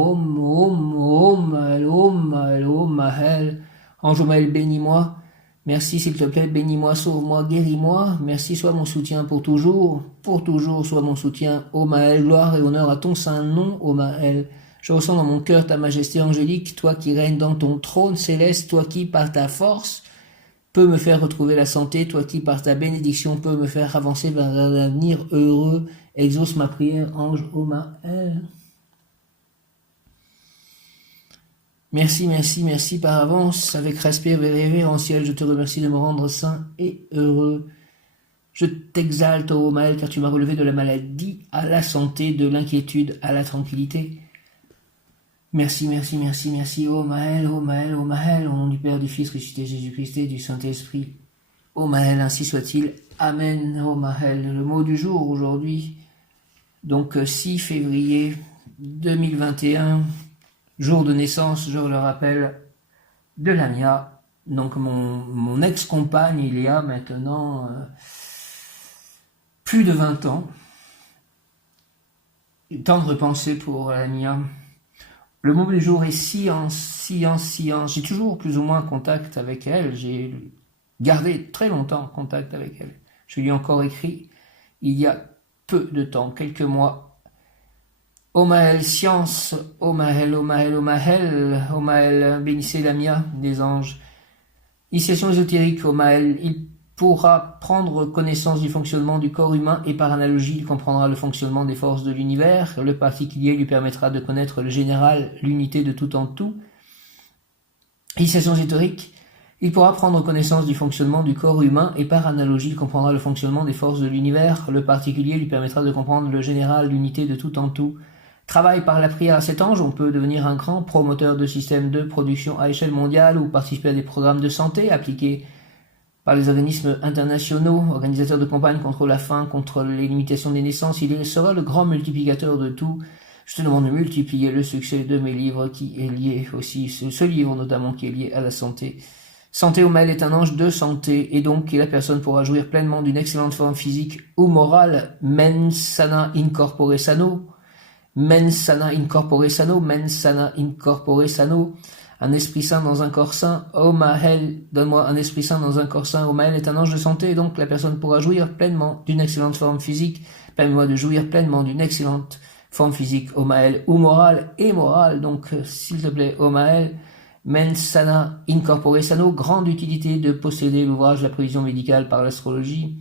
Ange Omaël, bénis-moi. Merci, s'il te plaît, bénis-moi, sauve-moi, guéris-moi. Merci, sois mon soutien pour toujours sois mon soutien. Omaël, gloire et honneur à ton saint nom, Omaël. Je ressens dans mon cœur ta majesté angélique, toi qui règnes dans ton trône céleste, toi qui, par ta force, peux me faire retrouver la santé, toi qui par ta bénédiction peux me faire avancer vers un avenir heureux. Exauce ma prière, ange Omaël. Merci, merci, merci par avance. Avec respect révérentiel, je te remercie de me rendre saint et heureux. Je t'exalte, ô Omaël, car tu m'as relevé de la maladie à la santé, de l'inquiétude à la tranquillité. Merci, merci, merci, merci, Omaël, Omaël, Omaël, au nom du Père, du Fils, ressuscité Jésus-Christ et du Saint-Esprit. Omaël, ainsi soit-il. Amen, Omaël. Le mot du jour aujourd'hui, donc 6 février 2021, jour de naissance, je le rappelle, de Lamia, donc mon ex-compagne, il y a maintenant plus de 20 ans. Temps de repenser pour Lamia. Le mot du jour est science. J'ai toujours plus ou moins contact avec elle. J'ai gardé très longtemps contact avec elle. Je lui ai encore écrit il y a peu de temps, quelques mois. Omael Science, Omael, Omael, Omael, Omael, bénissez Lamia des anges. Initiation ésotérique, Omael, il pourra prendre connaissance du fonctionnement du corps humain et par analogie, il comprendra le fonctionnement des forces de l'univers. Le particulier lui permettra de connaître le général, l'unité de tout en tout. Initiation ésotérique, il pourra prendre connaissance du fonctionnement du corps humain et par analogie, il comprendra le fonctionnement des forces de l'univers. Le particulier lui permettra de comprendre le général, l'unité de tout en tout. Travail par la prière à cet ange, on peut devenir un grand promoteur de systèmes de production à échelle mondiale ou participer à des programmes de santé appliqués par les organismes internationaux, organisateurs de campagnes contre la faim, contre les limitations des naissances. Il sera le grand multiplicateur de tout. Je te demande de multiplier le succès de mes livres qui est lié aussi, ce livre notamment qui est lié à la santé. Santé Omael est un ange de santé et donc la personne pourra jouir pleinement d'une excellente forme physique ou morale. Mens sana incorpore sano. Mens sana incorpore sano. Mens sana incorpore sano. Un esprit saint dans un corps saint. Omael, donne-moi un esprit saint dans un corps saint. Omael est un ange de santé et donc la personne pourra jouir pleinement d'une excellente forme physique. Permets-moi de jouir pleinement d'une excellente forme physique. Omael ou morale et morale. Donc s'il te plaît, Omael. Mens sana incorpore sano, grande utilité de posséder l'ouvrage de la prévision médicale par l'astrologie.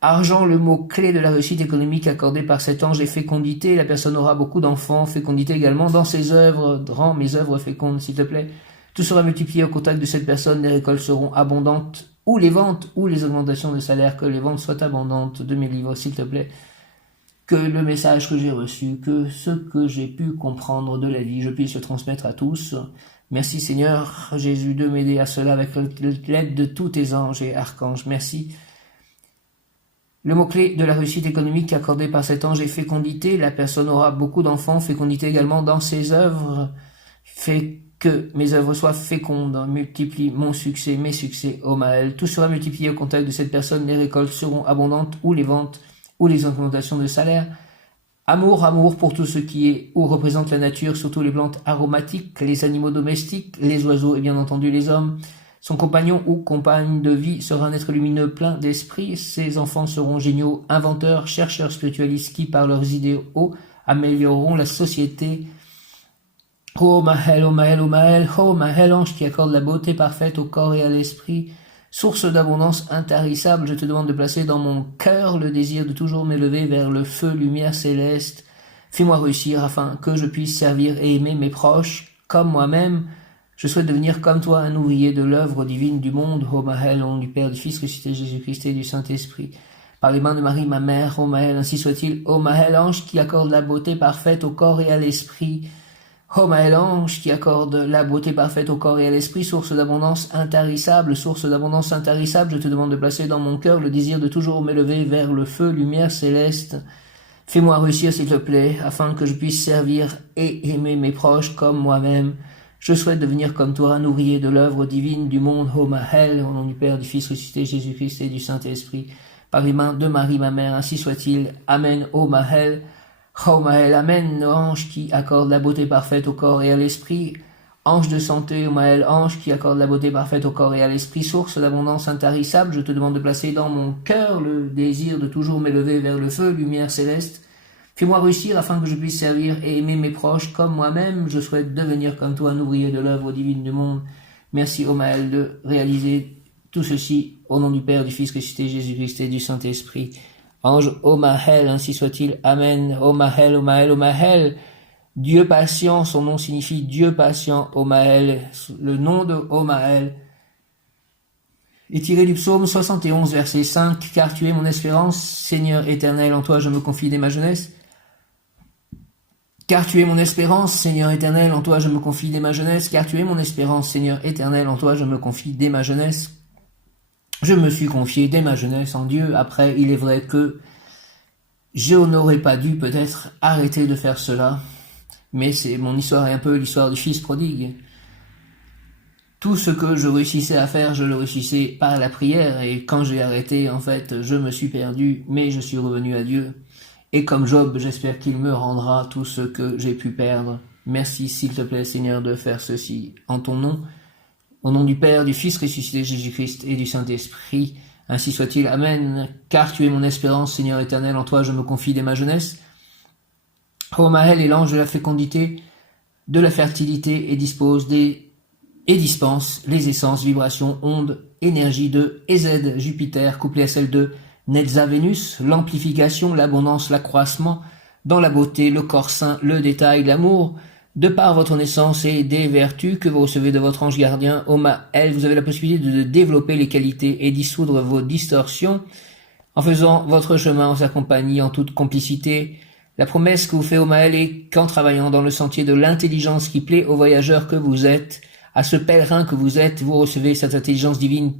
Argent, le mot clé de la réussite économique accordée par cet ange est fécondité. La personne aura beaucoup d'enfants. Fécondité également dans ses œuvres. Rends mes œuvres fécondes, s'il te plaît. Tout sera multiplié au contact de cette personne. Les récoltes seront abondantes. Ou les ventes, ou les augmentations de salaire. Que les ventes soient abondantes de mes livres, s'il te plaît. Que le message que j'ai reçu, que ce que j'ai pu comprendre de la vie, je puisse le transmettre à tous. Merci Seigneur Jésus de m'aider à cela avec l'aide de tous tes anges et archanges. Merci. Le mot-clé de la réussite économique accordée par cet ange est fécondité. La personne aura beaucoup d'enfants. Fécondité également dans ses œuvres. Fait que mes œuvres soient fécondes. Multiplie mon succès, mes succès, Omael. Tout sera multiplié au contact de cette personne. Les récoltes seront abondantes ou les ventes ou les augmentations de salaire. Amour, amour pour tout ce qui est ou représente la nature, surtout les plantes aromatiques, les animaux domestiques, les oiseaux et bien entendu les hommes. Son compagnon ou compagne de vie sera un être lumineux plein d'esprit. Ses enfants seront géniaux, inventeurs, chercheurs spiritualistes qui, par leurs idéaux, amélioreront la société. Oh Mahel, oh Mahel, oh Mahel, oh Mahel, ange qui accorde la beauté parfaite au corps et à l'esprit. Source d'abondance intarissable, je te demande de placer dans mon cœur le désir de toujours m'élever vers le feu, lumière céleste. Fais-moi réussir afin que je puisse servir et aimer mes proches comme moi-même. Je souhaite devenir comme toi un ouvrier de l'œuvre divine du monde. Ô Mahel, au nom du Père, du Fils, ressuscité Jésus-Christ et du Saint-Esprit. Par les mains de Marie, ma mère, ô Mahel, ainsi soit-il. Ô Mahel, ange qui accorde la beauté parfaite au corps et à l'esprit. Ô Mahel, ange qui accorde la beauté parfaite au corps et à l'esprit, source d'abondance intarissable, je te demande de placer dans mon cœur le désir de toujours m'élever vers le feu, lumière céleste. Fais-moi réussir, s'il te plaît, afin que je puisse servir et aimer mes proches comme moi-même. Je souhaite devenir comme toi, un ouvrier de l'œuvre divine du monde, ô Mahel, au nom du Père, du Fils ressuscité, Jésus-Christ et du Saint-Esprit. Par les mains de Marie, ma mère, ainsi soit-il. Amen, ô Mahel. Oh Maël, amen, ange qui accorde la beauté parfaite au corps et à l'esprit. Ange de santé, oh Maël, ange qui accorde la beauté parfaite au corps et à l'esprit, source d'abondance intarissable, je te demande de placer dans mon cœur le désir de toujours m'élever vers le feu, lumière céleste. Fais-moi réussir afin que je puisse servir et aimer mes proches comme moi-même. Je souhaite devenir comme toi un ouvrier de l'œuvre divine du monde. Merci, oh Maël, de réaliser tout ceci au nom du Père, du Fils ressuscité, Jésus-Christ et du Saint-Esprit. Ange, ô Mahel, ainsi soit-il. Amen. Ô Mahel, ô Mahel, ô Mahel. Dieu patient, son nom signifie Dieu patient, ô Mahel. Le nom de ô Mahel est tiré du psaume 71, verset 5. Car tu es mon espérance, Seigneur éternel, en toi je me confie dès ma jeunesse. Car tu es mon espérance, Seigneur éternel, en toi je me confie dès ma jeunesse. Car tu es mon espérance, Seigneur éternel, en toi je me confie dès ma jeunesse. Je me suis confié dès ma jeunesse en Dieu. Après, il est vrai que je n'aurais pas dû peut-être arrêter de faire cela. Mais c'est mon histoire est un peu l'histoire du fils prodigue. Tout ce que je réussissais à faire, je le réussissais par la prière. Et quand j'ai arrêté, en fait, je me suis perdu, mais je suis revenu à Dieu. Et comme Job, j'espère qu'il me rendra tout ce que j'ai pu perdre. Merci, s'il te plaît, Seigneur, de faire ceci en ton nom. Au nom du Père, du Fils ressuscité Jésus-Christ et du Saint-Esprit. Ainsi soit-il, Amen, car tu es mon espérance, Seigneur éternel, en toi je me confie dès ma jeunesse. Homael est l'ange de la fécondité, de la fertilité et dispense les essences, vibrations, ondes, énergie de Ez, Jupiter, couplée à celle de Netza, Vénus, l'amplification, l'abondance, l'accroissement, dans la beauté, le corps sain, le détail, l'amour, de par votre naissance et des vertus que vous recevez de votre ange gardien, Homael, vous avez la possibilité de développer les qualités et dissoudre vos distorsions en faisant votre chemin en sa compagnie, en toute complicité. La promesse que vous fait Homael est qu'en travaillant dans le sentier de l'intelligence qui plaît aux voyageurs que vous êtes, à ce pèlerin que vous êtes, vous recevez cette intelligence divine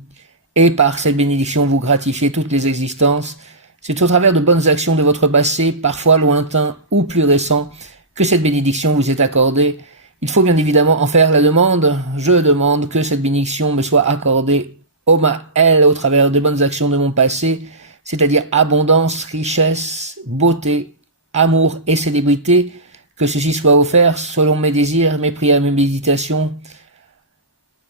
et par cette bénédiction vous gratifiez toutes les existences. C'est au travers de bonnes actions de votre passé, parfois lointain ou plus récent, que cette bénédiction vous est accordée. Il faut bien évidemment en faire la demande. Je demande que cette bénédiction me soit accordée, Homael, au travers de bonnes actions de mon passé, c'est-à-dire abondance, richesse, beauté, amour et célébrité, que ceci soit offert selon mes désirs, mes prières, mes méditations,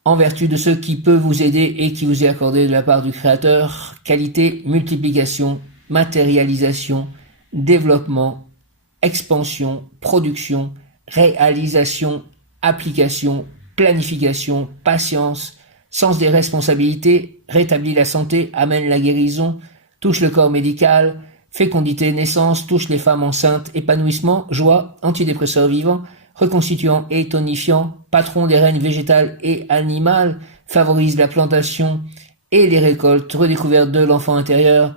en vertu de ce qui peut vous aider et qui vous est accordé de la part du Créateur, qualité, multiplication, matérialisation, développement, expansion, production, réalisation, application, planification, patience, sens des responsabilités, rétablit la santé, amène la guérison, touche le corps médical, fécondité, naissance, touche les femmes enceintes, épanouissement, joie, antidépresseur vivant, reconstituant et tonifiant, patron des règnes végétales et animales, favorise la plantation et les récoltes, redécouverte de l'enfant intérieur.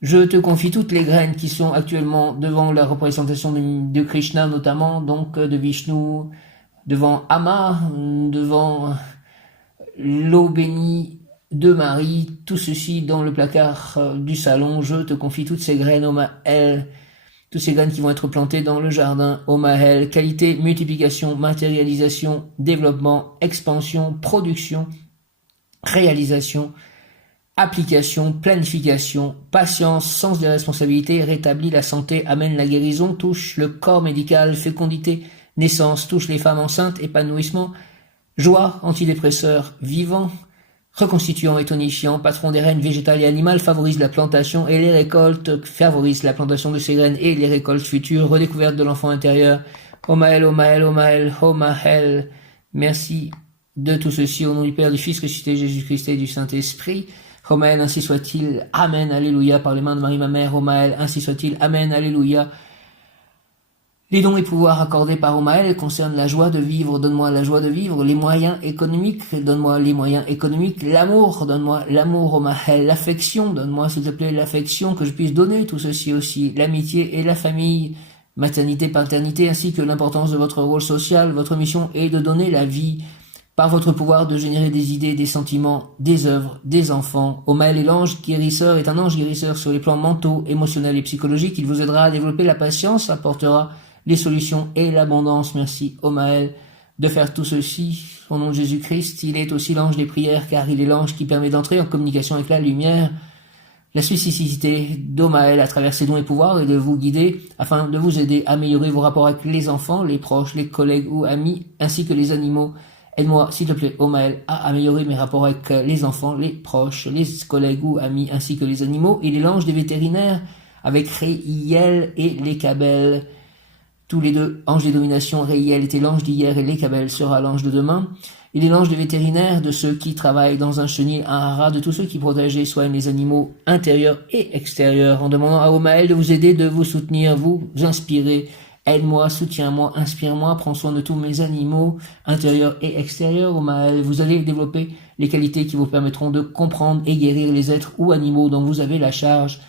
Je te confie toutes les graines qui sont actuellement devant la représentation de Krishna, notamment, donc de Vishnu, devant Ama, devant l'eau bénie de Marie, tout ceci dans le placard du salon. Je te confie toutes ces graines, Homael, toutes ces graines qui vont être plantées dans le jardin, Homael, qualité, multiplication, matérialisation, développement, expansion, production, réalisation, application, planification, patience, sens des responsabilités, rétablit la santé, amène la guérison, touche le corps médical, fécondité, naissance, touche les femmes enceintes, épanouissement, joie, antidépresseur, vivant, reconstituant et tonifiant, patron des règnes végétales et animales, favorise la plantation et les récoltes, favorise la plantation de ces graines et les récoltes futures, redécouverte de l'enfant intérieur. Homael, Homael, Homael, Homael. Merci de tout ceci au nom du Père, du Fils ressuscité, Jésus-Christ et du Saint-Esprit. Homael, ainsi soit-il. Amen, alléluia, par les mains de Marie, ma mère. Homael, ainsi soit-il. Amen, alléluia. Les dons et pouvoirs accordés par Homael concernent la joie de vivre, donne-moi la joie de vivre, les moyens économiques, donne-moi les moyens économiques, l'amour, donne-moi l'amour, Homael, l'affection, donne-moi s'il te plaît l'affection, que je puisse donner tout ceci aussi, l'amitié et la famille, maternité, paternité, ainsi que l'importance de votre rôle social. Votre mission est de donner la vie, par votre pouvoir de générer des idées, des sentiments, des œuvres, des enfants. Homael est l'ange guérisseur, est un ange guérisseur sur les plans mentaux, émotionnels et psychologiques. Il vous aidera à développer la patience, apportera les solutions et l'abondance. Merci, Homael, de faire tout ceci. Au nom de Jésus-Christ, il est aussi l'ange des prières, car il est l'ange qui permet d'entrer en communication avec la lumière. La spécificité d'Homael à travers ses dons et pouvoirs est de vous guider afin de vous aider à améliorer vos rapports avec les enfants, les proches, les collègues ou amis, ainsi que les animaux. Aide-moi, s'il te plaît, Homael, à améliorer mes rapports avec les enfants, les proches, les collègues ou amis, ainsi que les animaux. Il est l'ange des vétérinaires, avec Réiel et Lécabel. Tous les deux, anges des dominations, Réiel était l'ange d'hier et Lécabel sera l'ange de demain. Il est l'ange des vétérinaires, de ceux qui travaillent dans un chenil, un haras, de tous ceux qui protègent et soignent les animaux intérieurs et extérieurs, en demandant à Homael de vous aider, de vous soutenir, vous inspirer. Aide-moi, soutiens-moi, inspire-moi, prends soin de tous mes animaux, intérieurs et extérieurs, Homael. Vous allez développer les qualités qui vous permettront de comprendre et guérir les êtres ou animaux dont vous avez la charge.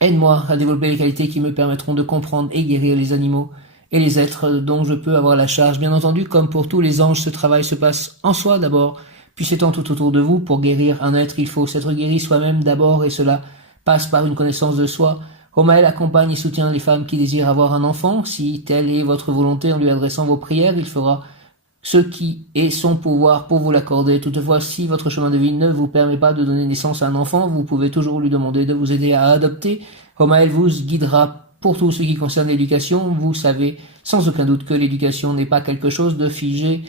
Aide-moi à développer les qualités qui me permettront de comprendre et guérir les animaux et les êtres dont je peux avoir la charge. Bien entendu, comme pour tous les anges, ce travail se passe en soi d'abord, puis s'étend tout autour de vous. Pour guérir un être, il faut s'être guéri soi-même d'abord, et cela passe par une connaissance de soi. Homael accompagne et soutient les femmes qui désirent avoir un enfant. Si telle est votre volonté en lui adressant vos prières, il fera ce qui est son pouvoir pour vous l'accorder. Toutefois, si votre chemin de vie ne vous permet pas de donner naissance à un enfant, vous pouvez toujours lui demander de vous aider à adopter. Homael vous guidera pour tout ce qui concerne l'éducation. Vous savez sans aucun doute que l'éducation n'est pas quelque chose de figé.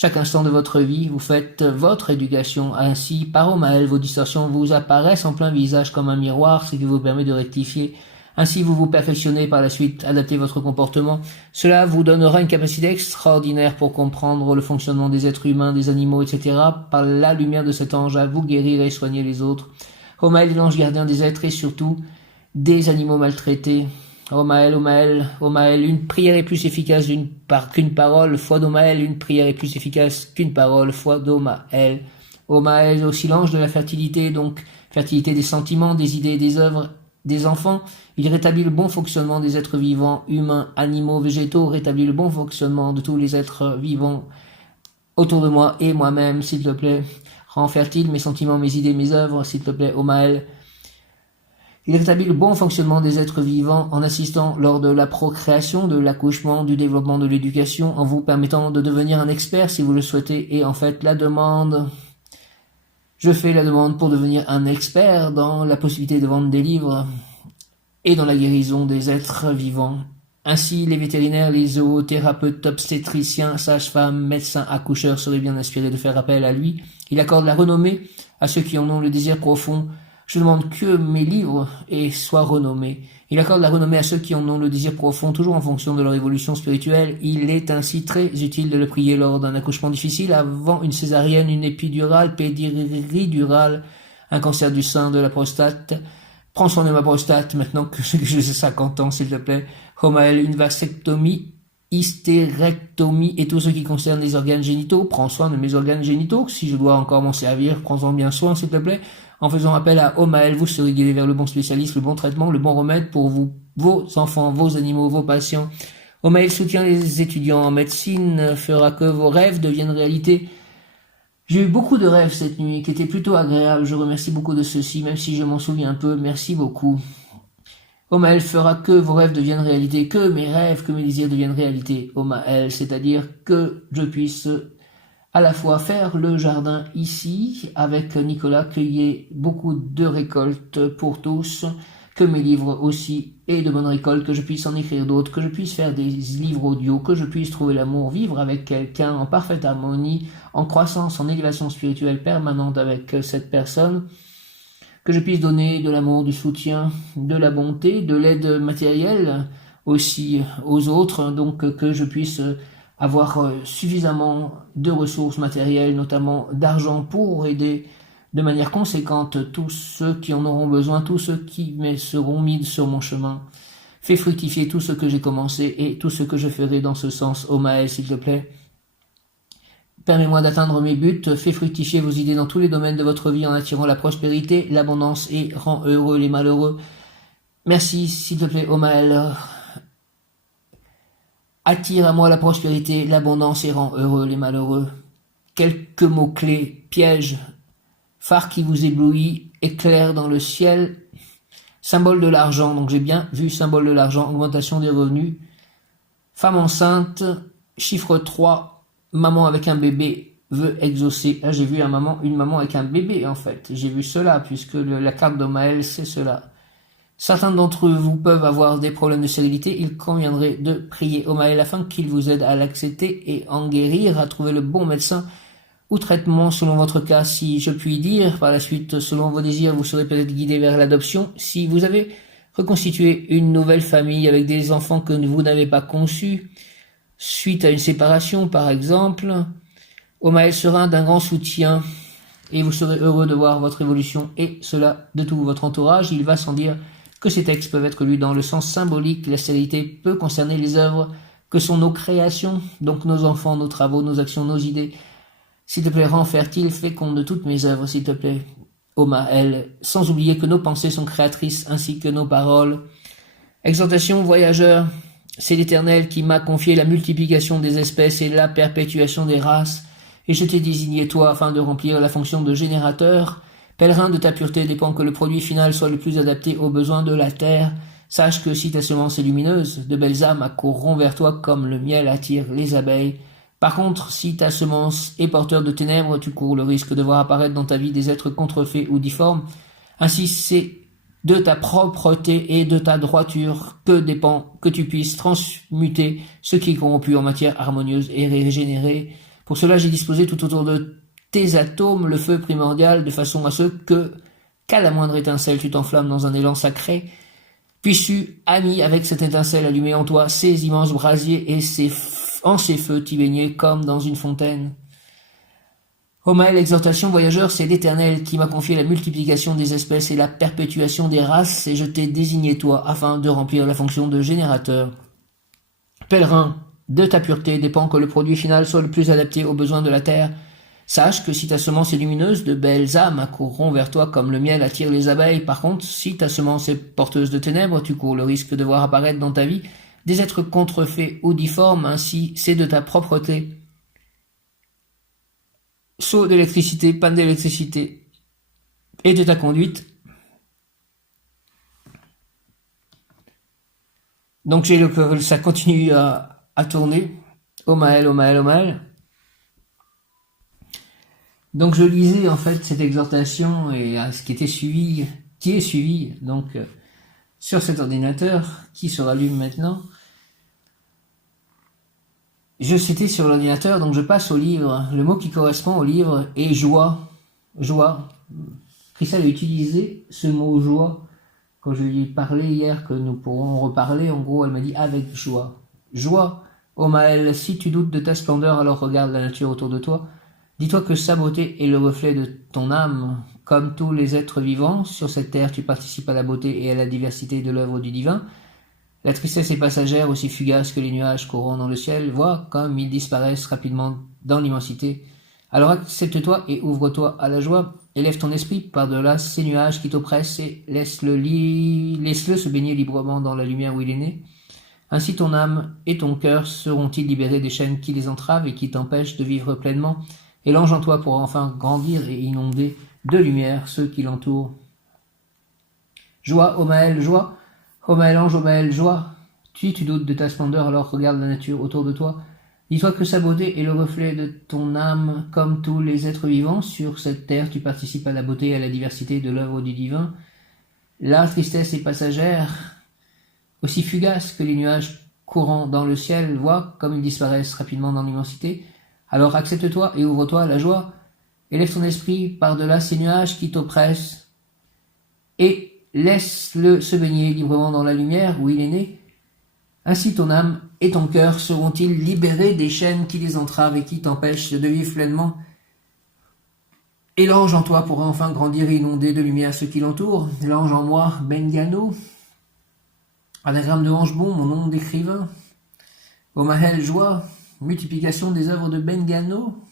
Chaque instant de votre vie, vous faites votre éducation. Ainsi, par Omael, vos distorsions vous apparaissent en plein visage comme un miroir, ce qui vous permet de rectifier. Ainsi, vous vous perfectionnez par la suite, adaptez votre comportement. Cela vous donnera une capacité extraordinaire pour comprendre le fonctionnement des êtres humains, des animaux, etc. Par la lumière de cet ange, à vous guérir et soigner les autres. Omael est l'ange gardien des êtres et surtout des animaux maltraités. Omael, Omael, Omael, une prière est plus efficace qu'une parole. Foi d'Omael, une prière est plus efficace qu'une parole. Foi d'Omael. Omael est aussi l'ange de la fertilité, donc fertilité des sentiments, des idées, des œuvres, des enfants. Il rétablit le bon fonctionnement des êtres vivants, humains, animaux, végétaux, rétablit le bon fonctionnement de tous les êtres vivants autour de moi et moi-même, s'il te plaît. Rends fertile mes sentiments, mes idées, mes œuvres, s'il te plaît, Omael. Il rétablit le bon fonctionnement des êtres vivants en assistant lors de la procréation, de l'accouchement, du développement de l'éducation, en vous permettant de devenir un expert si vous le souhaitez. Et en fait, je fais la demande pour devenir un expert dans la possibilité de vendre des livres et dans la guérison des êtres vivants. Ainsi, les vétérinaires, les zoothérapeutes, obstétriciens, sages-femmes, médecins, accoucheurs seraient bien inspirés de faire appel à lui. Il accorde la renommée à ceux qui en ont le désir profond. Je demande que mes livres soient renommés. Il accorde la renommée à ceux qui en ont le désir profond, toujours en fonction de leur évolution spirituelle. Il est ainsi très utile de le prier lors d'un accouchement difficile, avant une césarienne, une épidurale, péridurale, un cancer du sein, de la prostate. Prends soin de ma prostate maintenant que j'ai 50 ans, s'il te plaît. Omael, une vasectomie, hystérectomie et tout ce qui concerne les organes génitaux. Prends soin de mes organes génitaux. Si je dois encore m'en servir, prends-en bien soin, s'il te plaît. En faisant appel à Omael, vous serez guidé vers le bon spécialiste, le bon traitement, le bon remède pour vous, vos enfants, vos animaux, vos patients. Omael soutient les étudiants en médecine, fera que vos rêves deviennent réalité. J'ai eu beaucoup de rêves cette nuit qui étaient plutôt agréables. Je remercie beaucoup de ceux-ci, même si je m'en souviens un peu. Merci beaucoup. Omael fera que vos rêves deviennent réalité, que mes rêves, que mes désirs deviennent réalité. Omael, c'est-à-dire que je puisse à la fois faire le jardin ici avec Nicolas, qu'il y ait beaucoup de récoltes pour tous, que mes livres aussi aient de bonnes récoltes, que je puisse en écrire d'autres, que je puisse faire des livres audio, que je puisse trouver l'amour, vivre avec quelqu'un en parfaite harmonie, en croissance, en élévation spirituelle permanente avec cette personne, que je puisse donner de l'amour, du soutien, de la bonté, de l'aide matérielle aussi aux autres, donc que je puisse avoir suffisamment de ressources matérielles, notamment d'argent, pour aider de manière conséquente tous ceux qui en auront besoin, tous ceux qui seront mis sur mon chemin. Fais fructifier tout ce que j'ai commencé et tout ce que je ferai dans ce sens, Omael, s'il te plaît. Permets-moi d'atteindre mes buts, fais fructifier vos idées dans tous les domaines de votre vie en attirant la prospérité, l'abondance et rends heureux les malheureux. Merci, s'il te plaît, Omael. Attire à moi la prospérité, l'abondance et rends heureux les malheureux. Quelques mots-clés, piège, phare qui vous éblouit, éclair dans le ciel, symbole de l'argent, donc j'ai bien vu symbole de l'argent, augmentation des revenus, femme enceinte, chiffre 3, maman avec un bébé veut exaucer. Là j'ai vu une maman avec un bébé en fait, j'ai vu cela puisque la carte d'Omael c'est cela. Certains d'entre vous peuvent avoir des problèmes de stérilité, il conviendrait de prier Omael afin qu'il vous aide à l'accepter et en guérir, à trouver le bon médecin ou traitement selon votre cas, si je puis dire. Par la suite, selon vos désirs, vous serez peut-être guidé vers l'adoption. Si vous avez reconstitué une nouvelle famille avec des enfants que vous n'avez pas conçus, suite à une séparation par exemple, Omael sera d'un grand soutien et vous serez heureux de voir votre évolution et cela de tout votre entourage. Il va sans dire que ces textes peuvent être lus dans le sens symbolique. La stérilité peut concerner les œuvres que sont nos créations, donc nos enfants, nos travaux, nos actions, nos idées. S'il te plaît, rends fertile, féconde de toutes mes œuvres, s'il te plaît, Omael, sans oublier que nos pensées sont créatrices ainsi que nos paroles. Exhortation, voyageur, c'est l'Éternel qui m'a confié la multiplication des espèces et la perpétuation des races, et je t'ai désigné toi afin de remplir la fonction de générateur. Pèlerin de ta pureté dépend que le produit final soit le plus adapté aux besoins de la terre. Sache que si ta semence est lumineuse, de belles âmes accourront vers toi comme le miel attire les abeilles. Par contre, si ta semence est porteur de ténèbres, tu cours le risque de voir apparaître dans ta vie des êtres contrefaits ou difformes. Ainsi, c'est de ta propreté et de ta droiture que dépend que tu puisses transmuter ce qui est corrompu en matière harmonieuse et régénérée. Pour cela, j'ai disposé tout autour de tes atomes le feu primordial, de façon à ce que, qu'à la moindre étincelle, tu t'enflammes dans un élan sacré. Puisses-tu, ami, avec cette étincelle allumée en toi, ces immenses brasiers et en ces feux t'y baigner comme dans une fontaine. Ô Maël, l'exhortation voyageur, c'est l'Éternel qui m'a confié la multiplication des espèces et la perpétuation des races, et je t'ai désigné toi afin de remplir la fonction de générateur. Pèlerin, de ta pureté dépend que le produit final soit le plus adapté aux besoins de la terre. Sache que si ta semence est lumineuse, de belles âmes accourront vers toi comme le miel attire les abeilles. Par contre, si ta semence est porteuse de ténèbres, tu cours le risque de voir apparaître dans ta vie des êtres contrefaits ou difformes. Ainsi, c'est de ta propreté. Saut d'électricité, panne d'électricité et de ta conduite. Donc ça continue à tourner. Ô Maël, ô Maël, ô Maël. Donc je lisais en fait cette exhortation et ce qui est suivi donc sur cet ordinateur qui se rallume maintenant. C'était sur l'ordinateur, donc je passe au livre. Le mot qui correspond au livre est joie. Joie. Christelle a utilisé ce mot joie quand je lui ai parlé hier, que nous pourrons reparler. En gros, elle m'a dit avec joie. Joie. Ô Maël, si tu doutes de ta splendeur, alors regarde la nature autour de toi. Dis-toi que sa beauté est le reflet de ton âme. Comme tous les êtres vivants, sur cette terre, tu participes à la beauté et à la diversité de l'œuvre du divin. La tristesse est passagère, aussi fugace que les nuages courant dans le ciel. Vois comme ils disparaissent rapidement dans l'immensité. Alors accepte-toi et ouvre-toi à la joie. Élève ton esprit par-delà ces nuages qui t'oppressent et laisse-le se baigner librement dans la lumière où il est né. Ainsi ton âme et ton cœur seront-ils libérés des chaînes qui les entravent et qui t'empêchent de vivre pleinement. Et l'ange en toi pourra enfin grandir et inonder de lumière ceux qui l'entourent. Joie, ô Maël, joie. Ô Maël ange, ô Maël, joie. Tu doutes de ta splendeur, alors regarde la nature autour de toi. Dis-toi que sa beauté est le reflet de ton âme, comme tous les êtres vivants. Sur cette terre, tu participes à la beauté et à la diversité de l'œuvre du divin. La tristesse est passagère, aussi fugace que les nuages courant dans le ciel. Vois comme ils disparaissent rapidement dans l'immensité. Alors accepte-toi et ouvre-toi à la joie. Élève ton esprit par-delà ces nuages qui t'oppressent et laisse-le se baigner librement dans la lumière où il est né. Ainsi ton âme et ton cœur seront-ils libérés des chaînes qui les entravent et qui t'empêchent de vivre pleinement. Et l'ange en toi pourra enfin grandir et inonder de lumière ceux qui l'entourent. L'ange en moi, Bengano, anagramme de ange bon, mon nom d'écrivain. Ô Maël, joie, multiplication des œuvres de Bengano.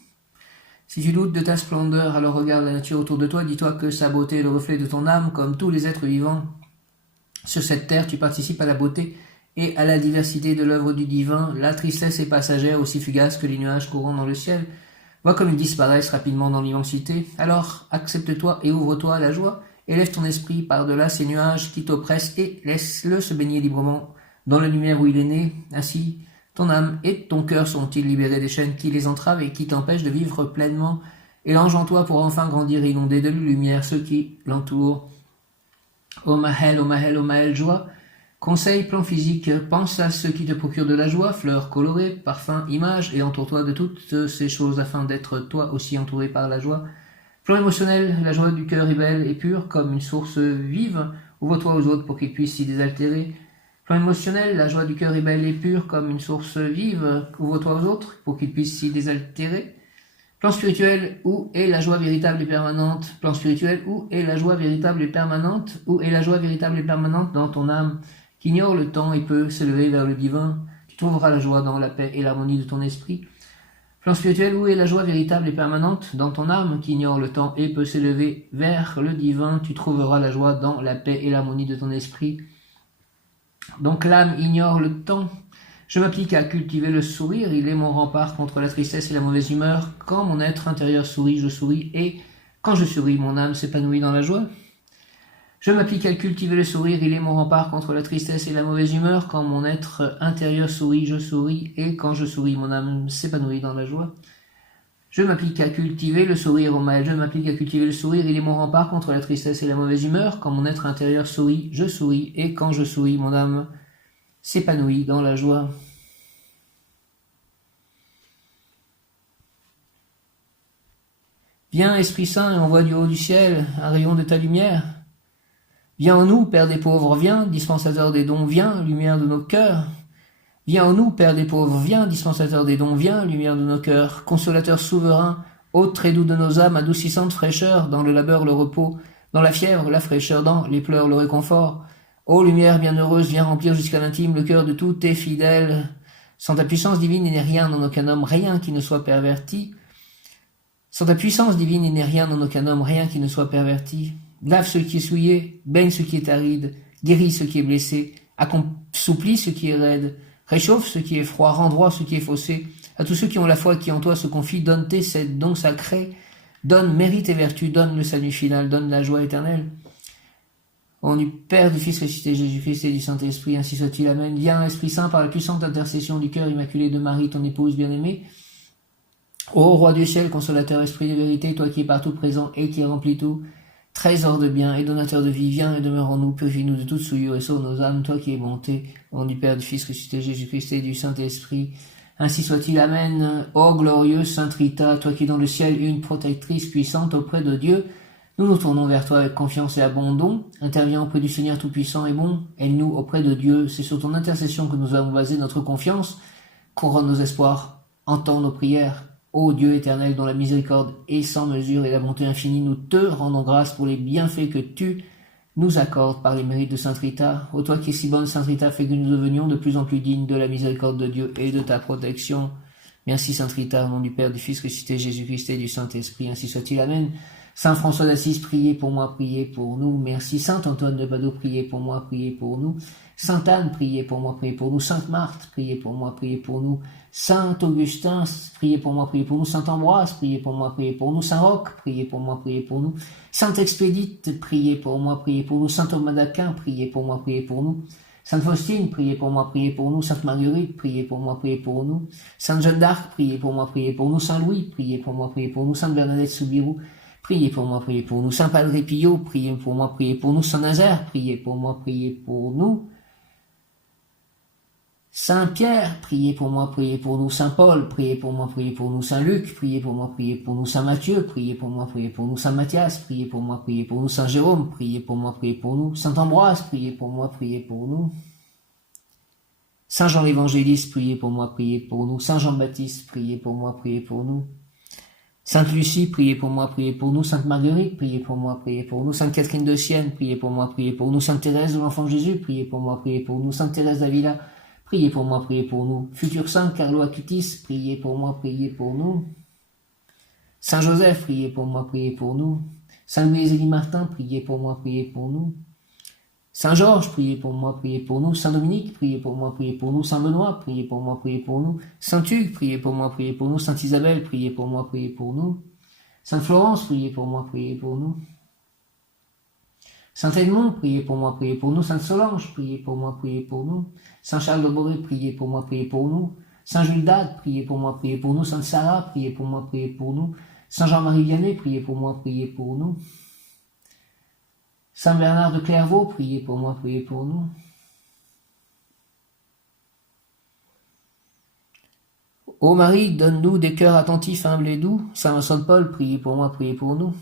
Si tu doutes de ta splendeur, alors regarde la nature autour de toi, dis-toi que sa beauté est le reflet de ton âme, comme tous les êtres vivants. Sur cette terre, tu participes à la beauté et à la diversité de l'œuvre du divin. La tristesse est passagère, aussi fugace que les nuages courant dans le ciel. Vois comme ils disparaissent rapidement dans l'immensité. Alors accepte-toi et ouvre-toi à la joie. Élève ton esprit par-delà ces nuages qui t'oppressent et laisse-le se baigner librement dans la lumière où il est né. Ainsi, ton âme et ton cœur sont-ils libérés des chaînes qui les entravent et qui t'empêchent de vivre pleinement. Et l'ange en toi pourra enfin grandir et inonder de lumière ceux qui l'entourent. Ô Maël, ô Maël, ô Maël, joie. Conseil, plan physique, pense à ce qui te procure de la joie, fleurs colorées, parfums, images, et entoure-toi de toutes ces choses afin d'être toi aussi entouré par la joie. Plan émotionnel, la joie du cœur est belle et pure comme une source vive, ouvre-toi aux autres pour qu'ils puissent s'y désaltérer. Plan émotionnel, la joie du cœur est belle et pure comme une source vive, ouvre-toi aux autres pour qu'ils puissent s'y désaltérer. Plan spirituel, où est la joie véritable et permanente? Plan spirituel, où est la joie véritable et permanente? Où est la joie véritable et permanente dans ton âme qui ignore le temps et peut s'élever vers le divin? Tu trouveras la joie dans la paix et l'harmonie de ton esprit. Plan spirituel, où est la joie véritable et permanente dans ton âme qui ignore le temps et peut s'élever vers le divin? Tu trouveras la joie dans la paix et l'harmonie de ton esprit. Donc l'âme ignore le temps. Je m'applique à cultiver le sourire, il est mon rempart contre la tristesse et la mauvaise humeur. Quand mon être intérieur sourit, je souris, et quand je souris, mon âme s'épanouit dans la joie. Je m'applique à cultiver le sourire, il est mon rempart contre la tristesse et la mauvaise humeur. Quand mon être intérieur sourit, je souris, et quand je souris, mon âme s'épanouit dans la joie. Je m'applique à cultiver le sourire, ô Maël, je m'applique à cultiver le sourire, il est mon rempart contre la tristesse et la mauvaise humeur. Quand mon être intérieur sourit, je souris, et quand je souris, mon âme s'épanouit dans la joie. Viens, Esprit Saint, et envoie du haut du ciel un rayon de ta lumière. Viens en nous, Père des pauvres, viens, dispensateur des dons, viens, lumière de nos cœurs. Viens en nous, Père des pauvres, viens, dispensateur des dons, viens, lumière de nos cœurs, consolateur souverain, hôte très doux de nos âmes, adoucissante fraîcheur, dans le labeur le repos, dans la fièvre la fraîcheur, dans les pleurs le réconfort. Ô lumière bienheureuse, viens remplir jusqu'à l'intime le cœur de tous tes fidèles. Sans ta puissance divine, il n'est rien en aucun homme, rien qui ne soit perverti. Sans ta puissance divine, il n'est rien en aucun homme, rien qui ne soit perverti. Lave ce qui est souillé, baigne ce qui est aride, guéris ce qui est blessé, assouplis ce qui est raide, réchauffe ce qui est froid, rend droit ce qui est faussé. À tous ceux qui ont la foi qui en toi se confient, donne tes sept dons sacrés, donne mérite et vertu, donne le salut final, donne la joie éternelle. Au nom du Père, du Fils ressuscité Jésus-Christ et du Saint-Esprit, ainsi soit-il. Amen. Viens, Esprit Saint, par la puissante intercession du cœur immaculé de Marie, ton épouse bien-aimée. Ô Roi du ciel, consolateur, Esprit de vérité, toi qui es partout présent et qui remplis tout, trésor de bien et donateur de vie, viens et demeure en nous, purifie-nous de toute souillure et sauve nos âmes, toi qui es bonté. Au nom du Père, du Fils ressuscité Jésus-Christ et du Saint-Esprit, ainsi soit-il. Amen. Ô glorieuse Sainte Rita, toi qui es dans le ciel une protectrice puissante auprès de Dieu, nous nous tournons vers toi avec confiance et abandon. Interviens auprès du Seigneur Tout-Puissant et bon. Aide-nous auprès de Dieu. C'est sur ton intercession que nous avons basé notre confiance. Couronne nos espoirs. Entends nos prières. Ô Dieu éternel, dont la miséricorde est sans mesure et la bonté infinie, nous te rendons grâce pour les bienfaits que tu nous accordes par les mérites de Sainte Rita. Ô toi qui es si bonne, Sainte Rita, fais que nous devenions de plus en plus dignes de la miséricorde de Dieu et de ta protection. Merci Sainte Rita, au nom du Père, du Fils ressuscité Jésus-Christ et du Saint-Esprit. Ainsi soit-il. Amen. Saint François d'Assise, priez pour moi, priez pour nous. Merci. Saint Antoine de Padoue, priez pour moi, priez pour nous. Sainte Anne, priez pour moi, priez pour nous. Sainte Marthe, priez pour moi, priez pour nous. Saint Augustin, priez pour moi, priez pour nous. Saint Ambroise, priez pour moi, priez pour nous. Saint Roch, priez pour moi, priez pour nous. Sainte Expédite, priez pour moi, priez pour nous. Saint Thomas d'Aquin, priez pour moi, priez pour nous. Sainte Faustine, priez pour moi, priez pour nous. Sainte Marguerite, priez pour moi, priez pour nous. Sainte Jeanne d'Arc, priez pour moi, priez pour nous. Saint Louis, priez pour moi, priez pour nous. Sainte Bernadette Soubirous, priez pour moi, priez pour nous. Saint Padre Pio, priez pour moi, priez pour nous. Saint Nazaire, priez pour moi, priez pour nous. Saint Pierre, priez pour moi, priez pour nous. Saint Paul, priez pour moi, priez pour nous. Saint Luc, priez pour moi, priez pour nous. Saint Matthieu, priez pour moi, priez pour nous. Saint Matthias, priez pour moi, priez pour nous. Saint Jérôme, priez pour moi, priez pour nous. Saint Ambroise, priez pour moi, priez pour nous. Saint Jean l'Évangéliste, priez pour moi, priez pour nous. Saint Jean-Baptiste, priez pour moi, priez pour nous. Sainte Lucie, priez pour moi, priez pour nous. Sainte Marguerite, priez pour moi, priez pour nous. Sainte Catherine de Sienne, priez pour moi, priez pour nous. Sainte Thérèse de l'Enfant Jésus, priez pour moi, priez pour nous. Sainte Thérèse d'Avila, priez pour moi, priez pour nous. Futur Saint Carlo Acutis, priez pour moi, priez pour nous. Saint Joseph, priez pour moi, priez pour nous. Saint Louis-Élie Martin, priez pour moi, priez pour nous. Saint Georges, priez pour moi, priez pour nous. Saint Dominique, priez pour moi, priez pour nous. Saint Benoît, priez pour moi, priez pour nous. Saint Hugues, priez pour moi, priez pour nous. Sainte Isabelle, priez pour moi, priez pour nous. Sainte Florence, priez pour moi, priez pour nous. Saint Edmond, priez pour moi, priez pour nous. Sainte Solange, priez pour moi, priez pour nous. Saint Charles de Boré, priez pour moi, priez pour nous. Saint Jules d'Ade, priez pour moi, priez pour nous. Sainte Sarah, priez pour moi, priez pour nous. Saint Jean-Marie Vianney, priez pour moi, priez pour nous. Saint Bernard de Clairvaux, priez pour moi, priez pour nous. Ô Marie, donne-nous des cœurs attentifs, humbles et doux. Saint Vincent de Paul, priez pour moi, priez pour nous.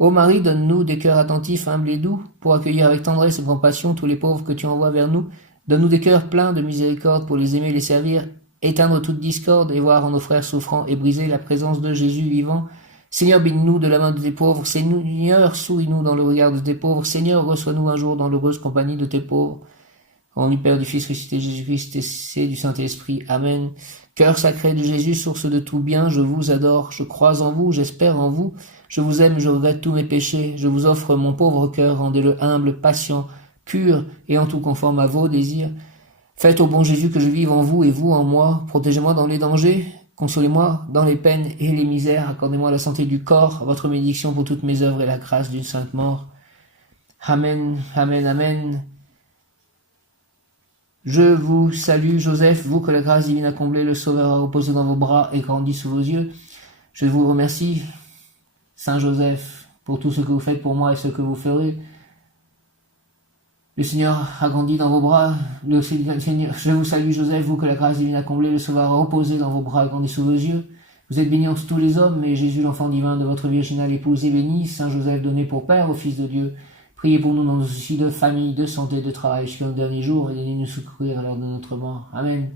Ô Marie, donne-nous des cœurs attentifs, humbles et doux, pour accueillir avec tendresse et compassion tous les pauvres que tu envoies vers nous. Donne-nous des cœurs pleins de miséricorde pour les aimer et les servir, éteindre toute discorde et voir en nos frères souffrants et briser la présence de Jésus vivant. Seigneur, bénis-nous de la main de tes pauvres. Seigneur, souris-nous dans le regard de tes pauvres. Seigneur, reçois-nous un jour dans l'heureuse compagnie de tes pauvres. Au nom du Père, du Fils ressuscité Jésus-Christ et du Saint-Esprit. Amen. Cœur sacré de Jésus, source de tout bien, je vous adore, je crois en vous, j'espère en vous, je vous aime, je regrette tous mes péchés, je vous offre mon pauvre cœur, rendez-le humble, patient, pur et en tout conforme à vos désirs. Faites au bon Jésus que je vive en vous et vous en moi, protégez-moi dans les dangers, consolez-moi dans les peines et les misères, accordez-moi la santé du corps, votre bénédiction pour toutes mes œuvres et la grâce d'une sainte mort. Amen, amen, amen. Je vous salue, Joseph, vous que la grâce divine a comblé, le Sauveur a reposé dans vos bras et grandi sous vos yeux. Je vous remercie, Saint Joseph, pour tout ce que vous faites pour moi et ce que vous ferez. Le Seigneur a grandi dans vos bras. Seigneur, je vous salue, Joseph, vous que la grâce divine a comblé, le Sauveur a reposé dans vos bras et grandi sous vos yeux. Vous êtes bénie entre tous les hommes, et Jésus, l'enfant divin de votre virginale épouse, est béni. Saint Joseph, donné pour Père au Fils de Dieu, priez pour nous dans nos soucis de famille, de santé, de travail, jusqu'à nos derniers jours, et daignez nous secourir à l'heure de notre mort. Amen.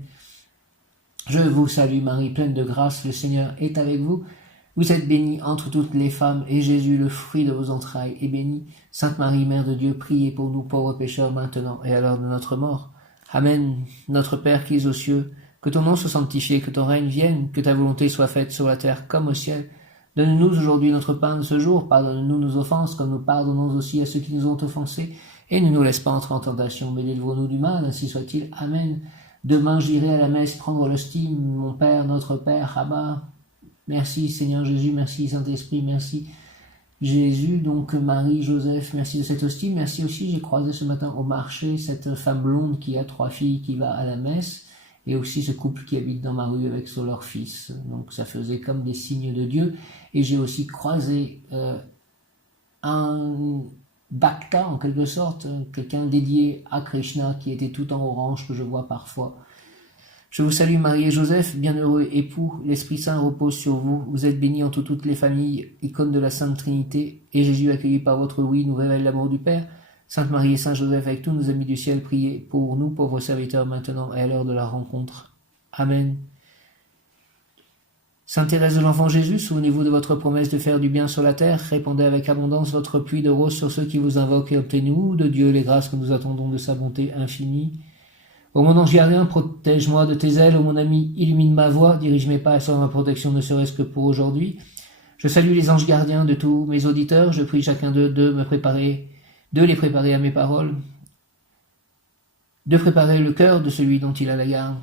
Je vous salue Marie, pleine de grâce, le Seigneur est avec vous. Vous êtes bénie entre toutes les femmes, et Jésus, le fruit de vos entrailles, est béni. Sainte Marie, Mère de Dieu, priez pour nous pauvres pécheurs, maintenant et à l'heure de notre mort. Amen. Notre Père qui es aux cieux, que ton nom soit sanctifié, que ton règne vienne, que ta volonté soit faite sur la terre comme au ciel. Donne-nous aujourd'hui notre pain de ce jour, pardonne-nous nos offenses, comme nous pardonnons aussi à ceux qui nous ont offensés, et ne nous laisse pas entrer en tentation, mais délivre-nous du mal, ainsi soit-il. Amen. Demain j'irai à la messe prendre l'hostie, mon Père, notre Père, Abba. Merci Seigneur Jésus, merci Saint-Esprit, merci Jésus, donc Marie, Joseph, merci de cette hostie. Merci aussi, j'ai croisé ce matin au marché cette femme blonde qui a 3 filles qui va à la messe, et aussi ce couple qui habite dans ma rue avec leur fils. Donc ça faisait comme des signes de Dieu. Et j'ai aussi croisé un bhakta en quelque sorte, quelqu'un dédié à Krishna qui était tout en orange que je vois parfois. Je vous salue Marie et Joseph, bienheureux époux, l'Esprit Saint repose sur vous. Vous êtes bénis entre toutes les familles, icône de la Sainte Trinité, et Jésus, accueilli par votre oui, nous révèle l'amour du Père. Sainte Marie et Saint Joseph, avec tous nos amis du ciel, priez pour nous, pauvres serviteurs, maintenant et à l'heure de la rencontre. Amen. Sainte Thérèse de l'Enfant Jésus, souvenez-vous de votre promesse de faire du bien sur la terre, répandez avec abondance votre pluie de roses sur ceux qui vous invoquent et obtenez-nous de Dieu les grâces que nous attendons de sa bonté infinie. Ô mon ange gardien, protège-moi de tes ailes, ô mon ami, illumine ma voie, dirige mes pas sur ma protection, ne serait-ce que pour aujourd'hui. Je salue les anges gardiens de tous mes auditeurs, je prie chacun d'eux de les préparer à mes paroles, de préparer le cœur de celui dont il a la garde.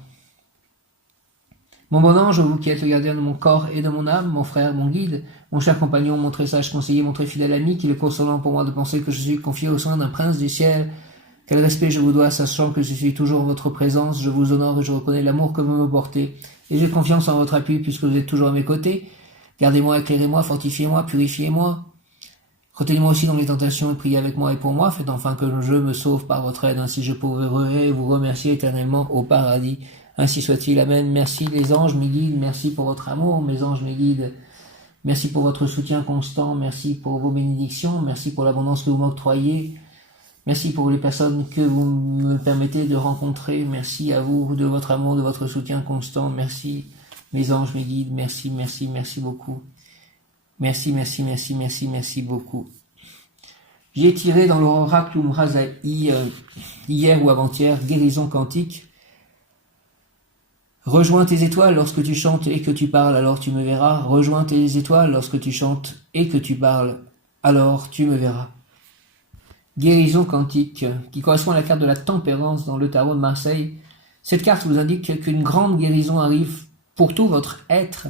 Mon bon ange, vous qui êtes le gardien de mon corps et de mon âme, mon frère, mon guide, mon cher compagnon, mon très sage conseiller, mon très fidèle ami, qu'il est consolant pour moi de penser que je suis confié aux soins d'un prince du ciel. Quel respect je vous dois, sachant que je suis toujours en votre présence, je vous honore et je reconnais l'amour que vous me portez, et j'ai confiance en votre appui puisque vous êtes toujours à mes côtés. Gardez-moi, éclairez-moi, fortifiez-moi, purifiez-moi. Retenez-moi aussi dans les tentations et priez avec moi et pour moi, faites enfin que je me sauve par votre aide, ainsi je pourrai vous remercier éternellement au paradis. Ainsi soit-il, amen. Merci les anges, mes guides, merci pour votre amour, mes anges, mes guides. Merci pour votre soutien constant, merci pour vos bénédictions, merci pour l'abondance que vous m'octroyez. Merci pour les personnes que vous me permettez de rencontrer. Merci à vous de votre amour, de votre soutien constant. Merci mes anges, mes guides. Merci, merci, merci beaucoup. Merci, merci, merci, merci, merci beaucoup. J'ai tiré dans l'oracle Umrazaï hier ou avant-hier, guérison quantique. Rejoins tes étoiles lorsque tu chantes et que tu parles, alors tu me verras. Rejoins tes étoiles lorsque tu chantes et que tu parles, alors tu me verras. Guérison quantique, qui correspond à la carte de la tempérance dans le tarot de Marseille. Cette carte vous indique qu'une grande guérison arrive pour tout votre être.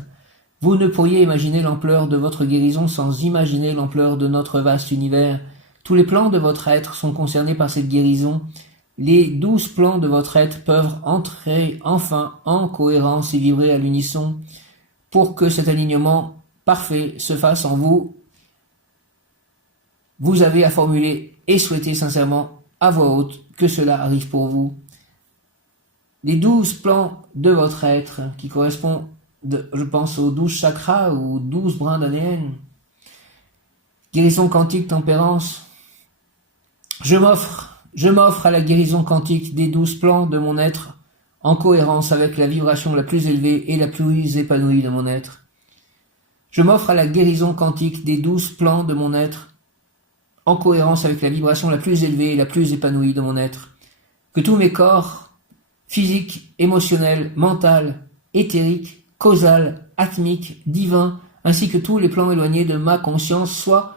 Vous ne pourriez imaginer l'ampleur de votre guérison sans imaginer l'ampleur de notre vaste univers. Tous les plans de votre être sont concernés par cette guérison. Les 12 plans de votre être peuvent entrer enfin en cohérence et vibrer à l'unisson pour que cet alignement parfait se fasse en vous. Vous avez à formuler et souhaiter sincèrement à voix haute que cela arrive pour vous. Les 12 plans de votre être qui correspondent, je pense, aux 12 chakras ou 12 brins d'ADN. Guérison quantique, tempérance. Je m'offre à la guérison quantique des 12 plans de mon être en cohérence avec la vibration la plus élevée et la plus épanouie de mon être. Je m'offre à la guérison quantique des 12 plans de mon être en cohérence avec la vibration la plus élevée et la plus épanouie de mon être. Que tous mes corps, physique, émotionnel, mental, éthérique, causal, atmique, divin, ainsi que tous les plans éloignés de ma conscience soient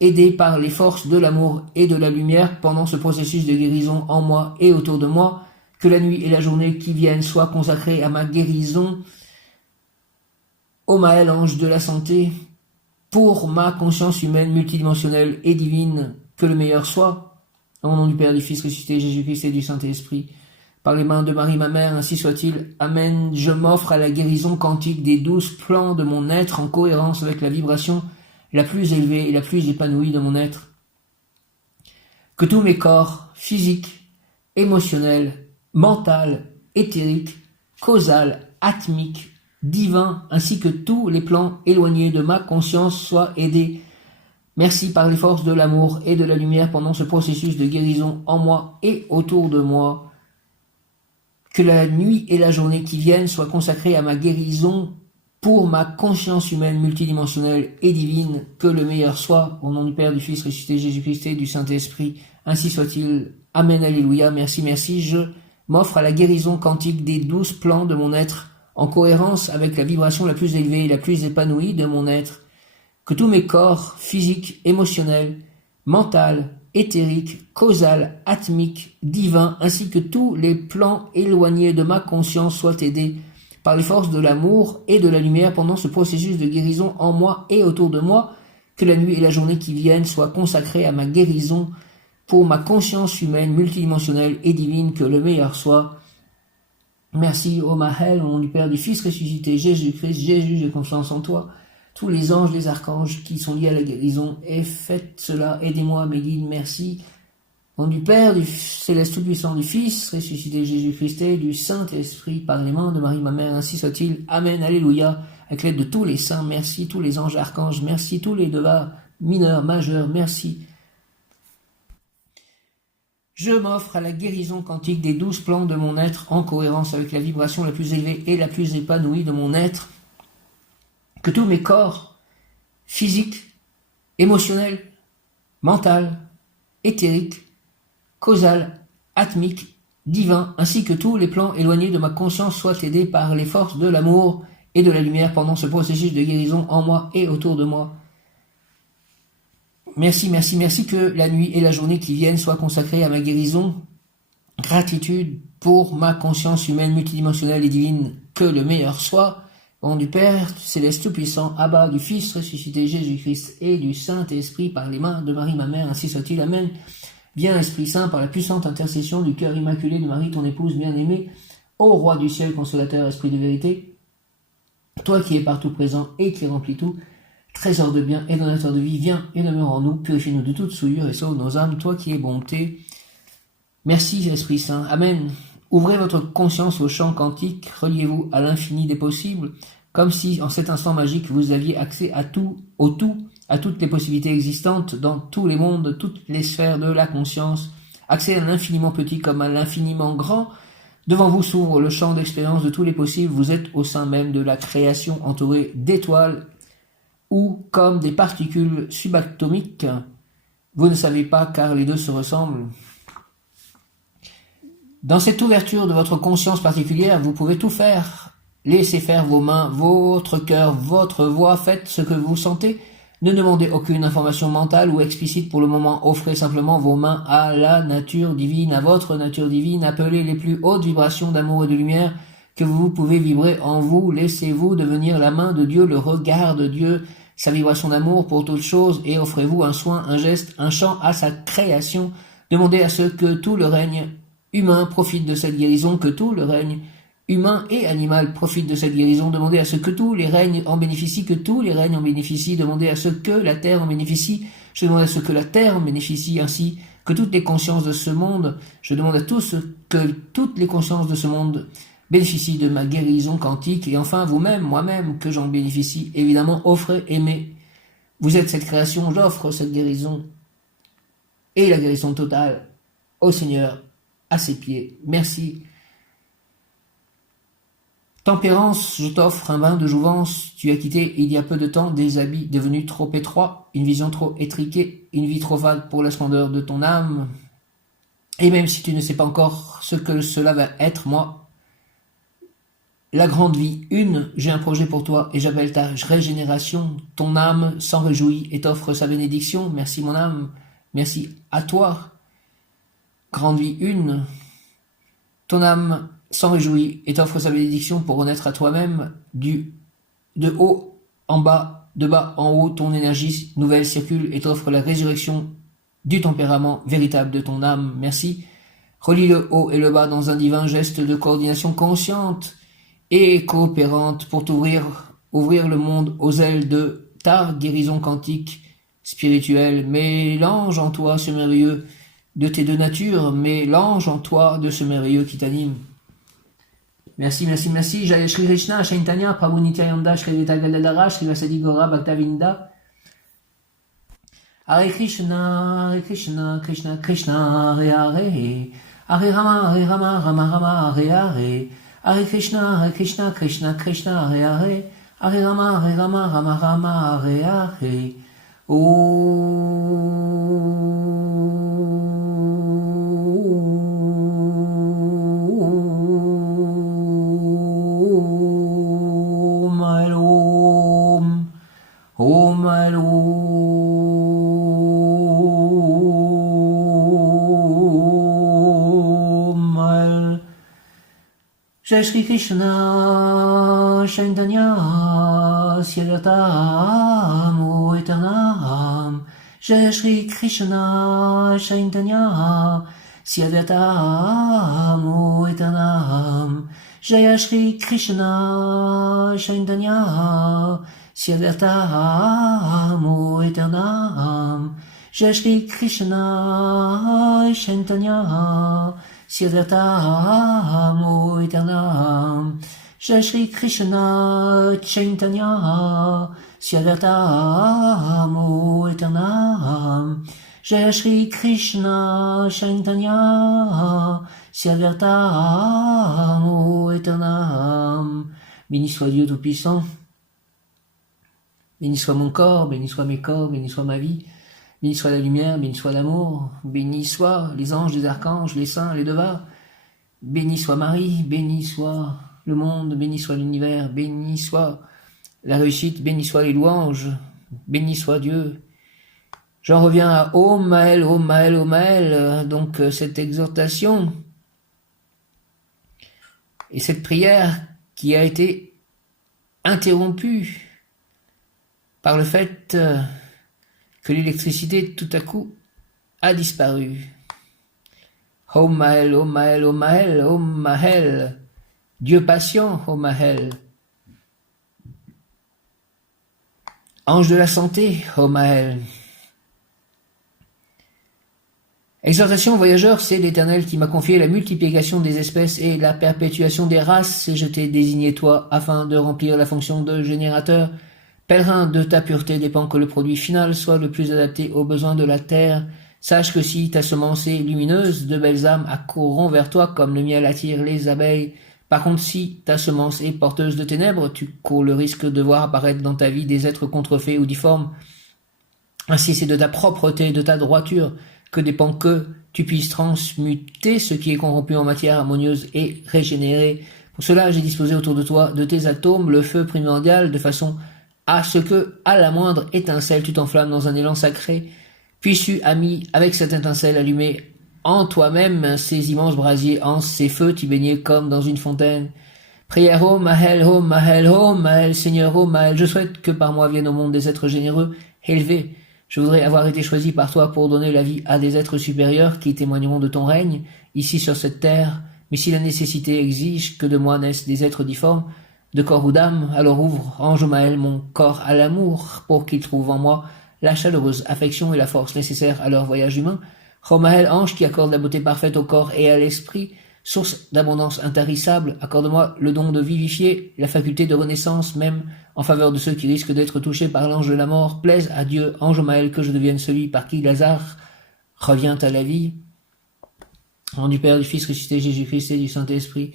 aidés par les forces de l'amour et de la lumière pendant ce processus de guérison en moi et autour de moi, que la nuit et la journée qui viennent soient consacrées à ma guérison, ô Maël, ange de la santé, pour ma conscience humaine multidimensionnelle et divine, que le meilleur soit, au nom du Père, du Fils ressuscité, Jésus-Christ et du Saint-Esprit, par les mains de Marie, ma mère, ainsi soit-il. Amen. Je m'offre à la guérison quantique des 12 plans de mon être en cohérence avec la vibration la plus élevée et la plus épanouie de mon être. Que tous mes corps, physiques, émotionnels, mental, éthérique, causal, atmique, divin, ainsi que tous les plans éloignés de ma conscience soient aidés. Merci par les forces de l'amour et de la lumière pendant ce processus de guérison en moi et autour de moi. Que la nuit et la journée qui viennent soient consacrées à ma guérison pour ma conscience humaine multidimensionnelle et divine. Que le meilleur soit, au nom du Père, du Fils ressuscité Jésus-Christ et du Saint-Esprit. Ainsi soit-il. Amen, alléluia, merci, merci. Je m'offre à la guérison quantique des 12 plans de mon être, en cohérence avec la vibration la plus élevée et la plus épanouie de mon être. Que tous mes corps, physiques, émotionnels, mental, éthérique, causal, atmique, divin, ainsi que tous les plans éloignés de ma conscience soient aidés par les forces de l'amour et de la lumière pendant ce processus de guérison en moi et autour de moi. Que la nuit et la journée qui viennent soient consacrées à ma guérison pour ma conscience humaine multidimensionnelle et divine. Que le meilleur soit. Merci, ô Mahel, au nom du Père, du Fils ressuscité, Jésus-Christ. Jésus, j'ai confiance en toi. Tous les anges, les archanges qui sont liés à la guérison, et faites cela, aidez-moi, mes guides, merci. Au nom du Père, du Céleste Tout-Puissant, du Fils, ressuscité Jésus-Christ et du Saint-Esprit, par les mains de Marie, ma mère, ainsi soit-il. Amen, alléluia, avec l'aide de tous les saints, merci, tous les anges, archanges, merci, tous les devas mineurs, majeurs, merci. Je m'offre à la guérison quantique des 12 plans de mon être, en cohérence avec la vibration la plus élevée et la plus épanouie de mon être. Que tous mes corps, physiques, émotionnels, mental, éthérique, causal, atmique, divin, ainsi que tous les plans éloignés de ma conscience soient aidés par les forces de l'amour et de la lumière pendant ce processus de guérison en moi et autour de moi. Merci, merci, merci que la nuit et la journée qui viennent soient consacrées à ma guérison. Gratitude pour ma conscience humaine multidimensionnelle et divine. Que le meilleur soit. Au nom du Père, du Céleste Tout-Puissant, Abba, du Fils ressuscité Jésus-Christ et du Saint-Esprit par les mains de Marie, ma mère, ainsi soit-il. Amen. Viens, Esprit Saint, par la puissante intercession du cœur immaculé de Marie, ton épouse bien-aimée, ô Roi du ciel, consolateur, Esprit de vérité, toi qui es partout présent et qui remplis tout, trésor de bien et donateur de vie, viens et demeure en nous, purifie-nous de toute souillure et sauve nos âmes, toi qui es bonté. Merci, Esprit Saint. Amen. Ouvrez votre conscience au champ quantique, reliez-vous à l'infini des possibles, comme si, en cet instant magique, vous aviez accès à tout, à toutes les possibilités existantes dans tous les mondes, toutes les sphères de la conscience, accès à l'infiniment petit comme à l'infiniment grand. Devant vous s'ouvre le champ d'expérience de tous les possibles, vous êtes au sein même de la création entourée d'étoiles ou comme des particules subatomiques. Vous ne savez pas car les deux se ressemblent. Dans cette ouverture de votre conscience particulière, vous pouvez tout faire. Laissez faire vos mains, votre cœur, votre voix, faites ce que vous sentez. Ne demandez aucune information mentale ou explicite pour le moment. Offrez simplement vos mains à la nature divine, à votre nature divine. Appelez les plus hautes vibrations d'amour et de lumière que vous pouvez vibrer en vous. Laissez-vous devenir la main de Dieu, le regard de Dieu, sa vibration d'amour pour toutes choses, et offrez-vous un soin, un geste, un chant à sa création. Demandez à ce que tout le règne humain profite de cette guérison, que tout le règne humain et animal profite de cette guérison. Demandez à ce que tous les règnes en bénéficient, que tous les règnes en bénéficient. Demandez à ce que la terre en bénéficie. Je demande à ce que la terre en bénéficie, ainsi que toutes les consciences de ce monde. Je demande à tous que toutes les consciences de ce monde bénéficient de ma guérison quantique. Et enfin, vous-même, moi-même, que j'en bénéficie. Évidemment, offrez, aimez. Vous êtes cette création, j'offre cette guérison et la guérison totale au Seigneur, à ses pieds. Merci. Tempérance, je t'offre un bain de jouvence. Tu as quitté il y a peu de temps des habits devenus trop étroits, une vision trop étriquée, une vie trop vague pour la splendeur de ton âme. Et même si tu ne sais pas encore ce que cela va être, moi, la grande vie, j'ai un projet pour toi et j'appelle ta régénération. Ton âme s'en réjouit et t'offre sa bénédiction. Merci mon âme, merci à toi. Grande vie, ton âme s'en réjouit et t'offre sa bénédiction pour renaître à toi-même de haut en bas, de bas en haut. Ton énergie nouvelle circule et t'offre la résurrection du tempérament véritable de ton âme. Merci. Relie le haut et le bas dans un divin geste de coordination consciente et coopérante pour ouvrir le monde aux ailes de ta guérison quantique spirituelle. Mélange en toi ce merveilleux de tes deux natures, mélange en toi de ce merveilleux qui t'anime. Merci, merci, merci. Jai Shri Krishna, Chaitanya, Prabhu Nityananda, Shri Advaita Gadadara, Shri Vasadi Gora, Bhaktavinda. Hare Krishna, Krishna Krishna, Hare Hare. Hare Rama, Rama Rama, Hare Hare. Hare Krishna, Krishna Krishna, Hare Hare. Hare Rama, Rama Rama, Hare Hare. Jai Shri Krishna, Chaitanya, Siddhartha, Eternam. Jai Shri Krishna, Chaitanya, Siddhartha, Eternam. Jai Shri Krishna, Chaitanya, Siddhartha, Eternam. Jai Shri Krishna, Chaitanya, Siddhartha, Eternam. Jai Shri Krishna, Chaitanya, Siddhartha, Eternam. Jai Shri Krishna, Chaitanya, Siddhartha, Eternam. Béni soit Dieu Tout-Puissant. Béni soit mon corps, béni soit mes corps, béni soit ma vie. Béni soit la lumière, béni soit l'amour, béni soit les anges, les archanges, les saints, les devas. Béni soit Marie, béni soit le monde, béni soit l'univers, béni soit la réussite, béni soit les louanges, béni soit Dieu. J'en reviens à Om Maël, Om Maël, Om Maël, donc cette exhortation et cette prière qui a été interrompue par le fait que l'électricité tout à coup a disparu. Om Maël, Om Maël, Om Maël, Om Maël, Dieu patient, Om Maël. Ange de la santé, Om Maël. Exhortation voyageur, c'est l'Éternel qui m'a confié la multiplication des espèces et la perpétuation des races, et je t'ai désigné toi afin de remplir la fonction de générateur. Pèlerin, de ta pureté dépend que le produit final soit le plus adapté aux besoins de la terre. Sache que si ta semence est lumineuse, de belles âmes accourront vers toi comme le miel attire les abeilles. Par contre, si ta semence est porteuse de ténèbres, tu cours le risque de voir apparaître dans ta vie des êtres contrefaits ou difformes. Ainsi, c'est de ta propreté, de ta droiture, que dépend que tu puisses transmuter ce qui est corrompu en matière harmonieuse et régénérée. Pour cela, j'ai disposé autour de toi de tes atomes le feu primordial, de façon à ce que, à la moindre étincelle, tu t'enflammes dans un élan sacré. Puisses-tu, ami, avec cette étincelle allumée en toi-même, ces immenses brasiers, en ces feux, t'y baigner comme dans une fontaine. Prière, Om Maël, Om Maël, Om Maël, Seigneur, Om Maël, je souhaite que par moi viennent au monde des êtres généreux, élevés. Je voudrais avoir été choisi par toi pour donner la vie à des êtres supérieurs qui témoigneront de ton règne, ici sur cette terre. Mais si la nécessité exige que de moi naissent des êtres difformes, de corps ou d'âme, alors ouvre, ange Maël, mon corps à l'amour, pour qu'il trouve en moi la chaleureuse affection et la force nécessaires à leur voyage humain. Ô Maël, ange qui accorde la beauté parfaite au corps et à l'esprit, source d'abondance intarissable, accorde-moi le don de vivifier, la faculté de renaissance même en faveur de ceux qui risquent d'être touchés par l'ange de la mort. Plaise à Dieu, ange Maël, que je devienne celui par qui Lazare revient à la vie. Au nom du Père, du Fils ressuscité, Jésus-Christ et du Saint-Esprit.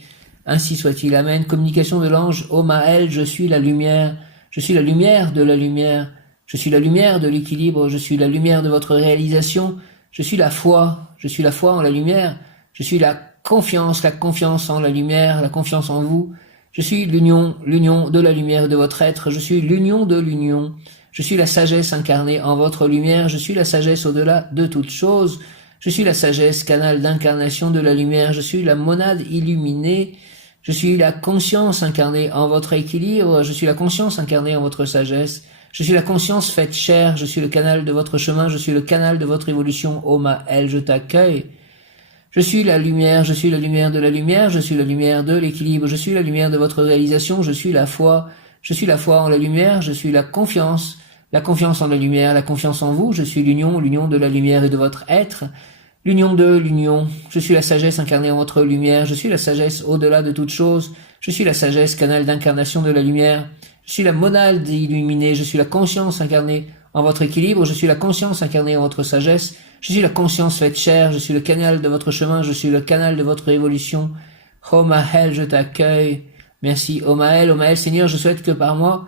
Ainsi soit-il. Amen. Communication de l'ange. Ô Maël, je suis la lumière. Je suis la lumière de la lumière. Je suis la lumière de l'équilibre. Je suis la lumière de votre réalisation. Je suis la foi. Je suis la foi en la lumière. Je suis la confiance en la lumière, la confiance en vous. Je suis l'union de la lumière et de votre être. Je suis l'union de l'union. Je suis la sagesse incarnée en votre lumière. Je suis la sagesse au-delà de toute chose. Je suis la sagesse, canal d'incarnation de la lumière. Je suis la monade illuminée. Je suis la conscience incarnée en votre équilibre. Je suis la conscience incarnée en votre sagesse. Je suis la conscience faite chair. Je suis le canal de votre chemin. Je suis le canal de votre évolution. Ô Maël, je t'accueille. Je suis la lumière de la lumière. Je suis la lumière de l'équilibre. Je suis la lumière de votre réalisation. Je suis la foi. Je suis la foi en la lumière. Je suis la confiance en la lumière, la confiance en vous. Je suis l'union de la lumière et de votre être. l'union de l'union. Je suis la sagesse incarnée en votre lumière. Je suis la sagesse au-delà de toute chose. Je suis la sagesse, canal d'incarnation de la lumière. Je suis la monade illuminée. Je suis la conscience incarnée en votre équilibre. Je suis la conscience incarnée en votre sagesse. Je suis la conscience faite chair. Je suis le canal de votre chemin. Je suis le canal de votre évolution. Oh Maël, je t'accueille. Merci. Oh Maël, Seigneur, je souhaite que par moi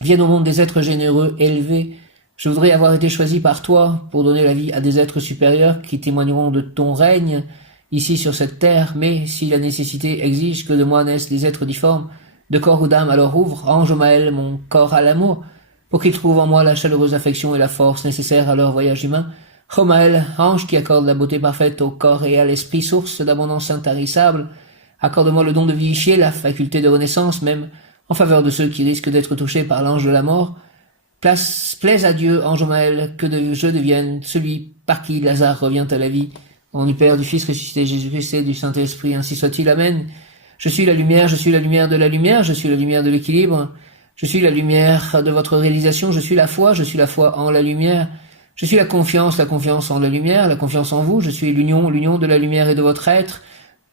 viennent au monde des êtres généreux, élevés. Je voudrais avoir été choisi par toi pour donner la vie à des êtres supérieurs qui témoigneront de ton règne ici sur cette terre. Mais si la nécessité exige que de moi naissent des êtres difformes, de corps ou d'âme, alors ouvre, ange Maël, mon corps à l'amour, pour qu'ils trouvent en moi la chaleureuse affection et la force nécessaires à leur voyage humain. Oh Maël, ange qui accorde la beauté parfaite au corps et à l'esprit, source d'abondance intarissable, accorde-moi le don de vivifier, la faculté de renaissance, même en faveur de ceux qui risquent d'être touchés par l'ange de la mort. Plaise à Dieu, ange Maël, que je devienne celui par qui Lazare revient à la vie. Au nom du Père, du Fils ressuscité, Jésus-Christ et du Saint-Esprit, ainsi soit-il. Amen. Je suis la lumière de la lumière, je suis la lumière de l'équilibre. Je suis la lumière de votre réalisation, je suis la foi en la lumière. Je suis la confiance en la lumière, la confiance en vous. Je suis l'union de la lumière et de votre être.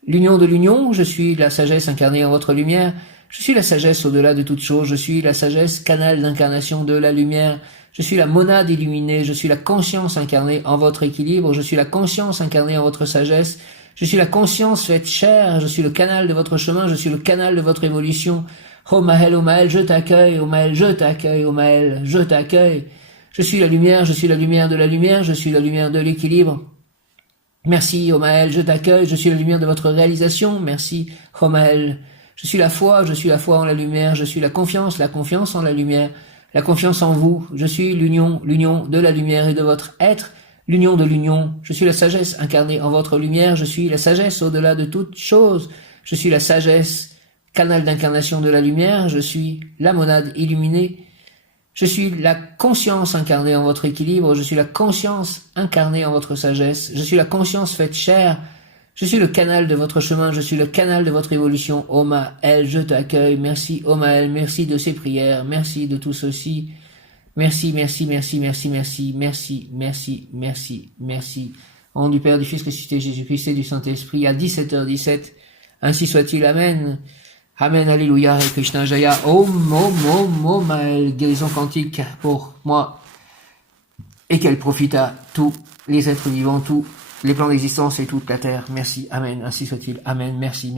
L'union de l'union, je suis la sagesse incarnée en votre lumière. Je suis la sagesse au-delà de toute chose. Je suis la sagesse, canal d'incarnation de la lumière. Je suis la monade illuminée. Je suis la conscience incarnée en votre équilibre. Je suis la conscience incarnée en votre sagesse. Je suis la conscience faite chair. Je suis le canal de votre chemin. Je suis le canal de votre évolution. Oh Maël, je t'accueille. Oh Maël, je t'accueille. Oh Maël, je t'accueille. Je suis la lumière de la lumière. Je suis la lumière de l'équilibre. Merci, oh Maël, je t'accueille. Je suis la lumière de votre réalisation. Merci, oh Maël. Je suis la foi en la lumière, je suis la confiance en la lumière, la confiance en vous, je suis l'union de la lumière et de votre être, l'union de l'union, je suis la sagesse incarnée en votre lumière, je suis la sagesse au-delà de toute chose, je suis la sagesse, canal d'incarnation de la lumière, je suis la monade illuminée, je suis la conscience incarnée en votre équilibre, je suis la conscience incarnée en votre sagesse, je suis la conscience faite chair. Je suis le canal de votre chemin, je suis le canal de votre évolution. Oh Maël, je t'accueille. Merci, oh Maël, merci de ces prières, merci de tout ceci. Merci. Au nom du Père, du Fils ressuscité, Jésus-Christ et du Saint-Esprit, à 17h17. Ainsi soit-il, Amen. Amen, Alléluia, et Krishna Jaya. Om Maël, guérison quantique pour moi. Et qu'elle profite à tous les êtres vivants, tous les plans d'existence et toute la terre. Merci, Amen, ainsi soit-il. Amen, merci.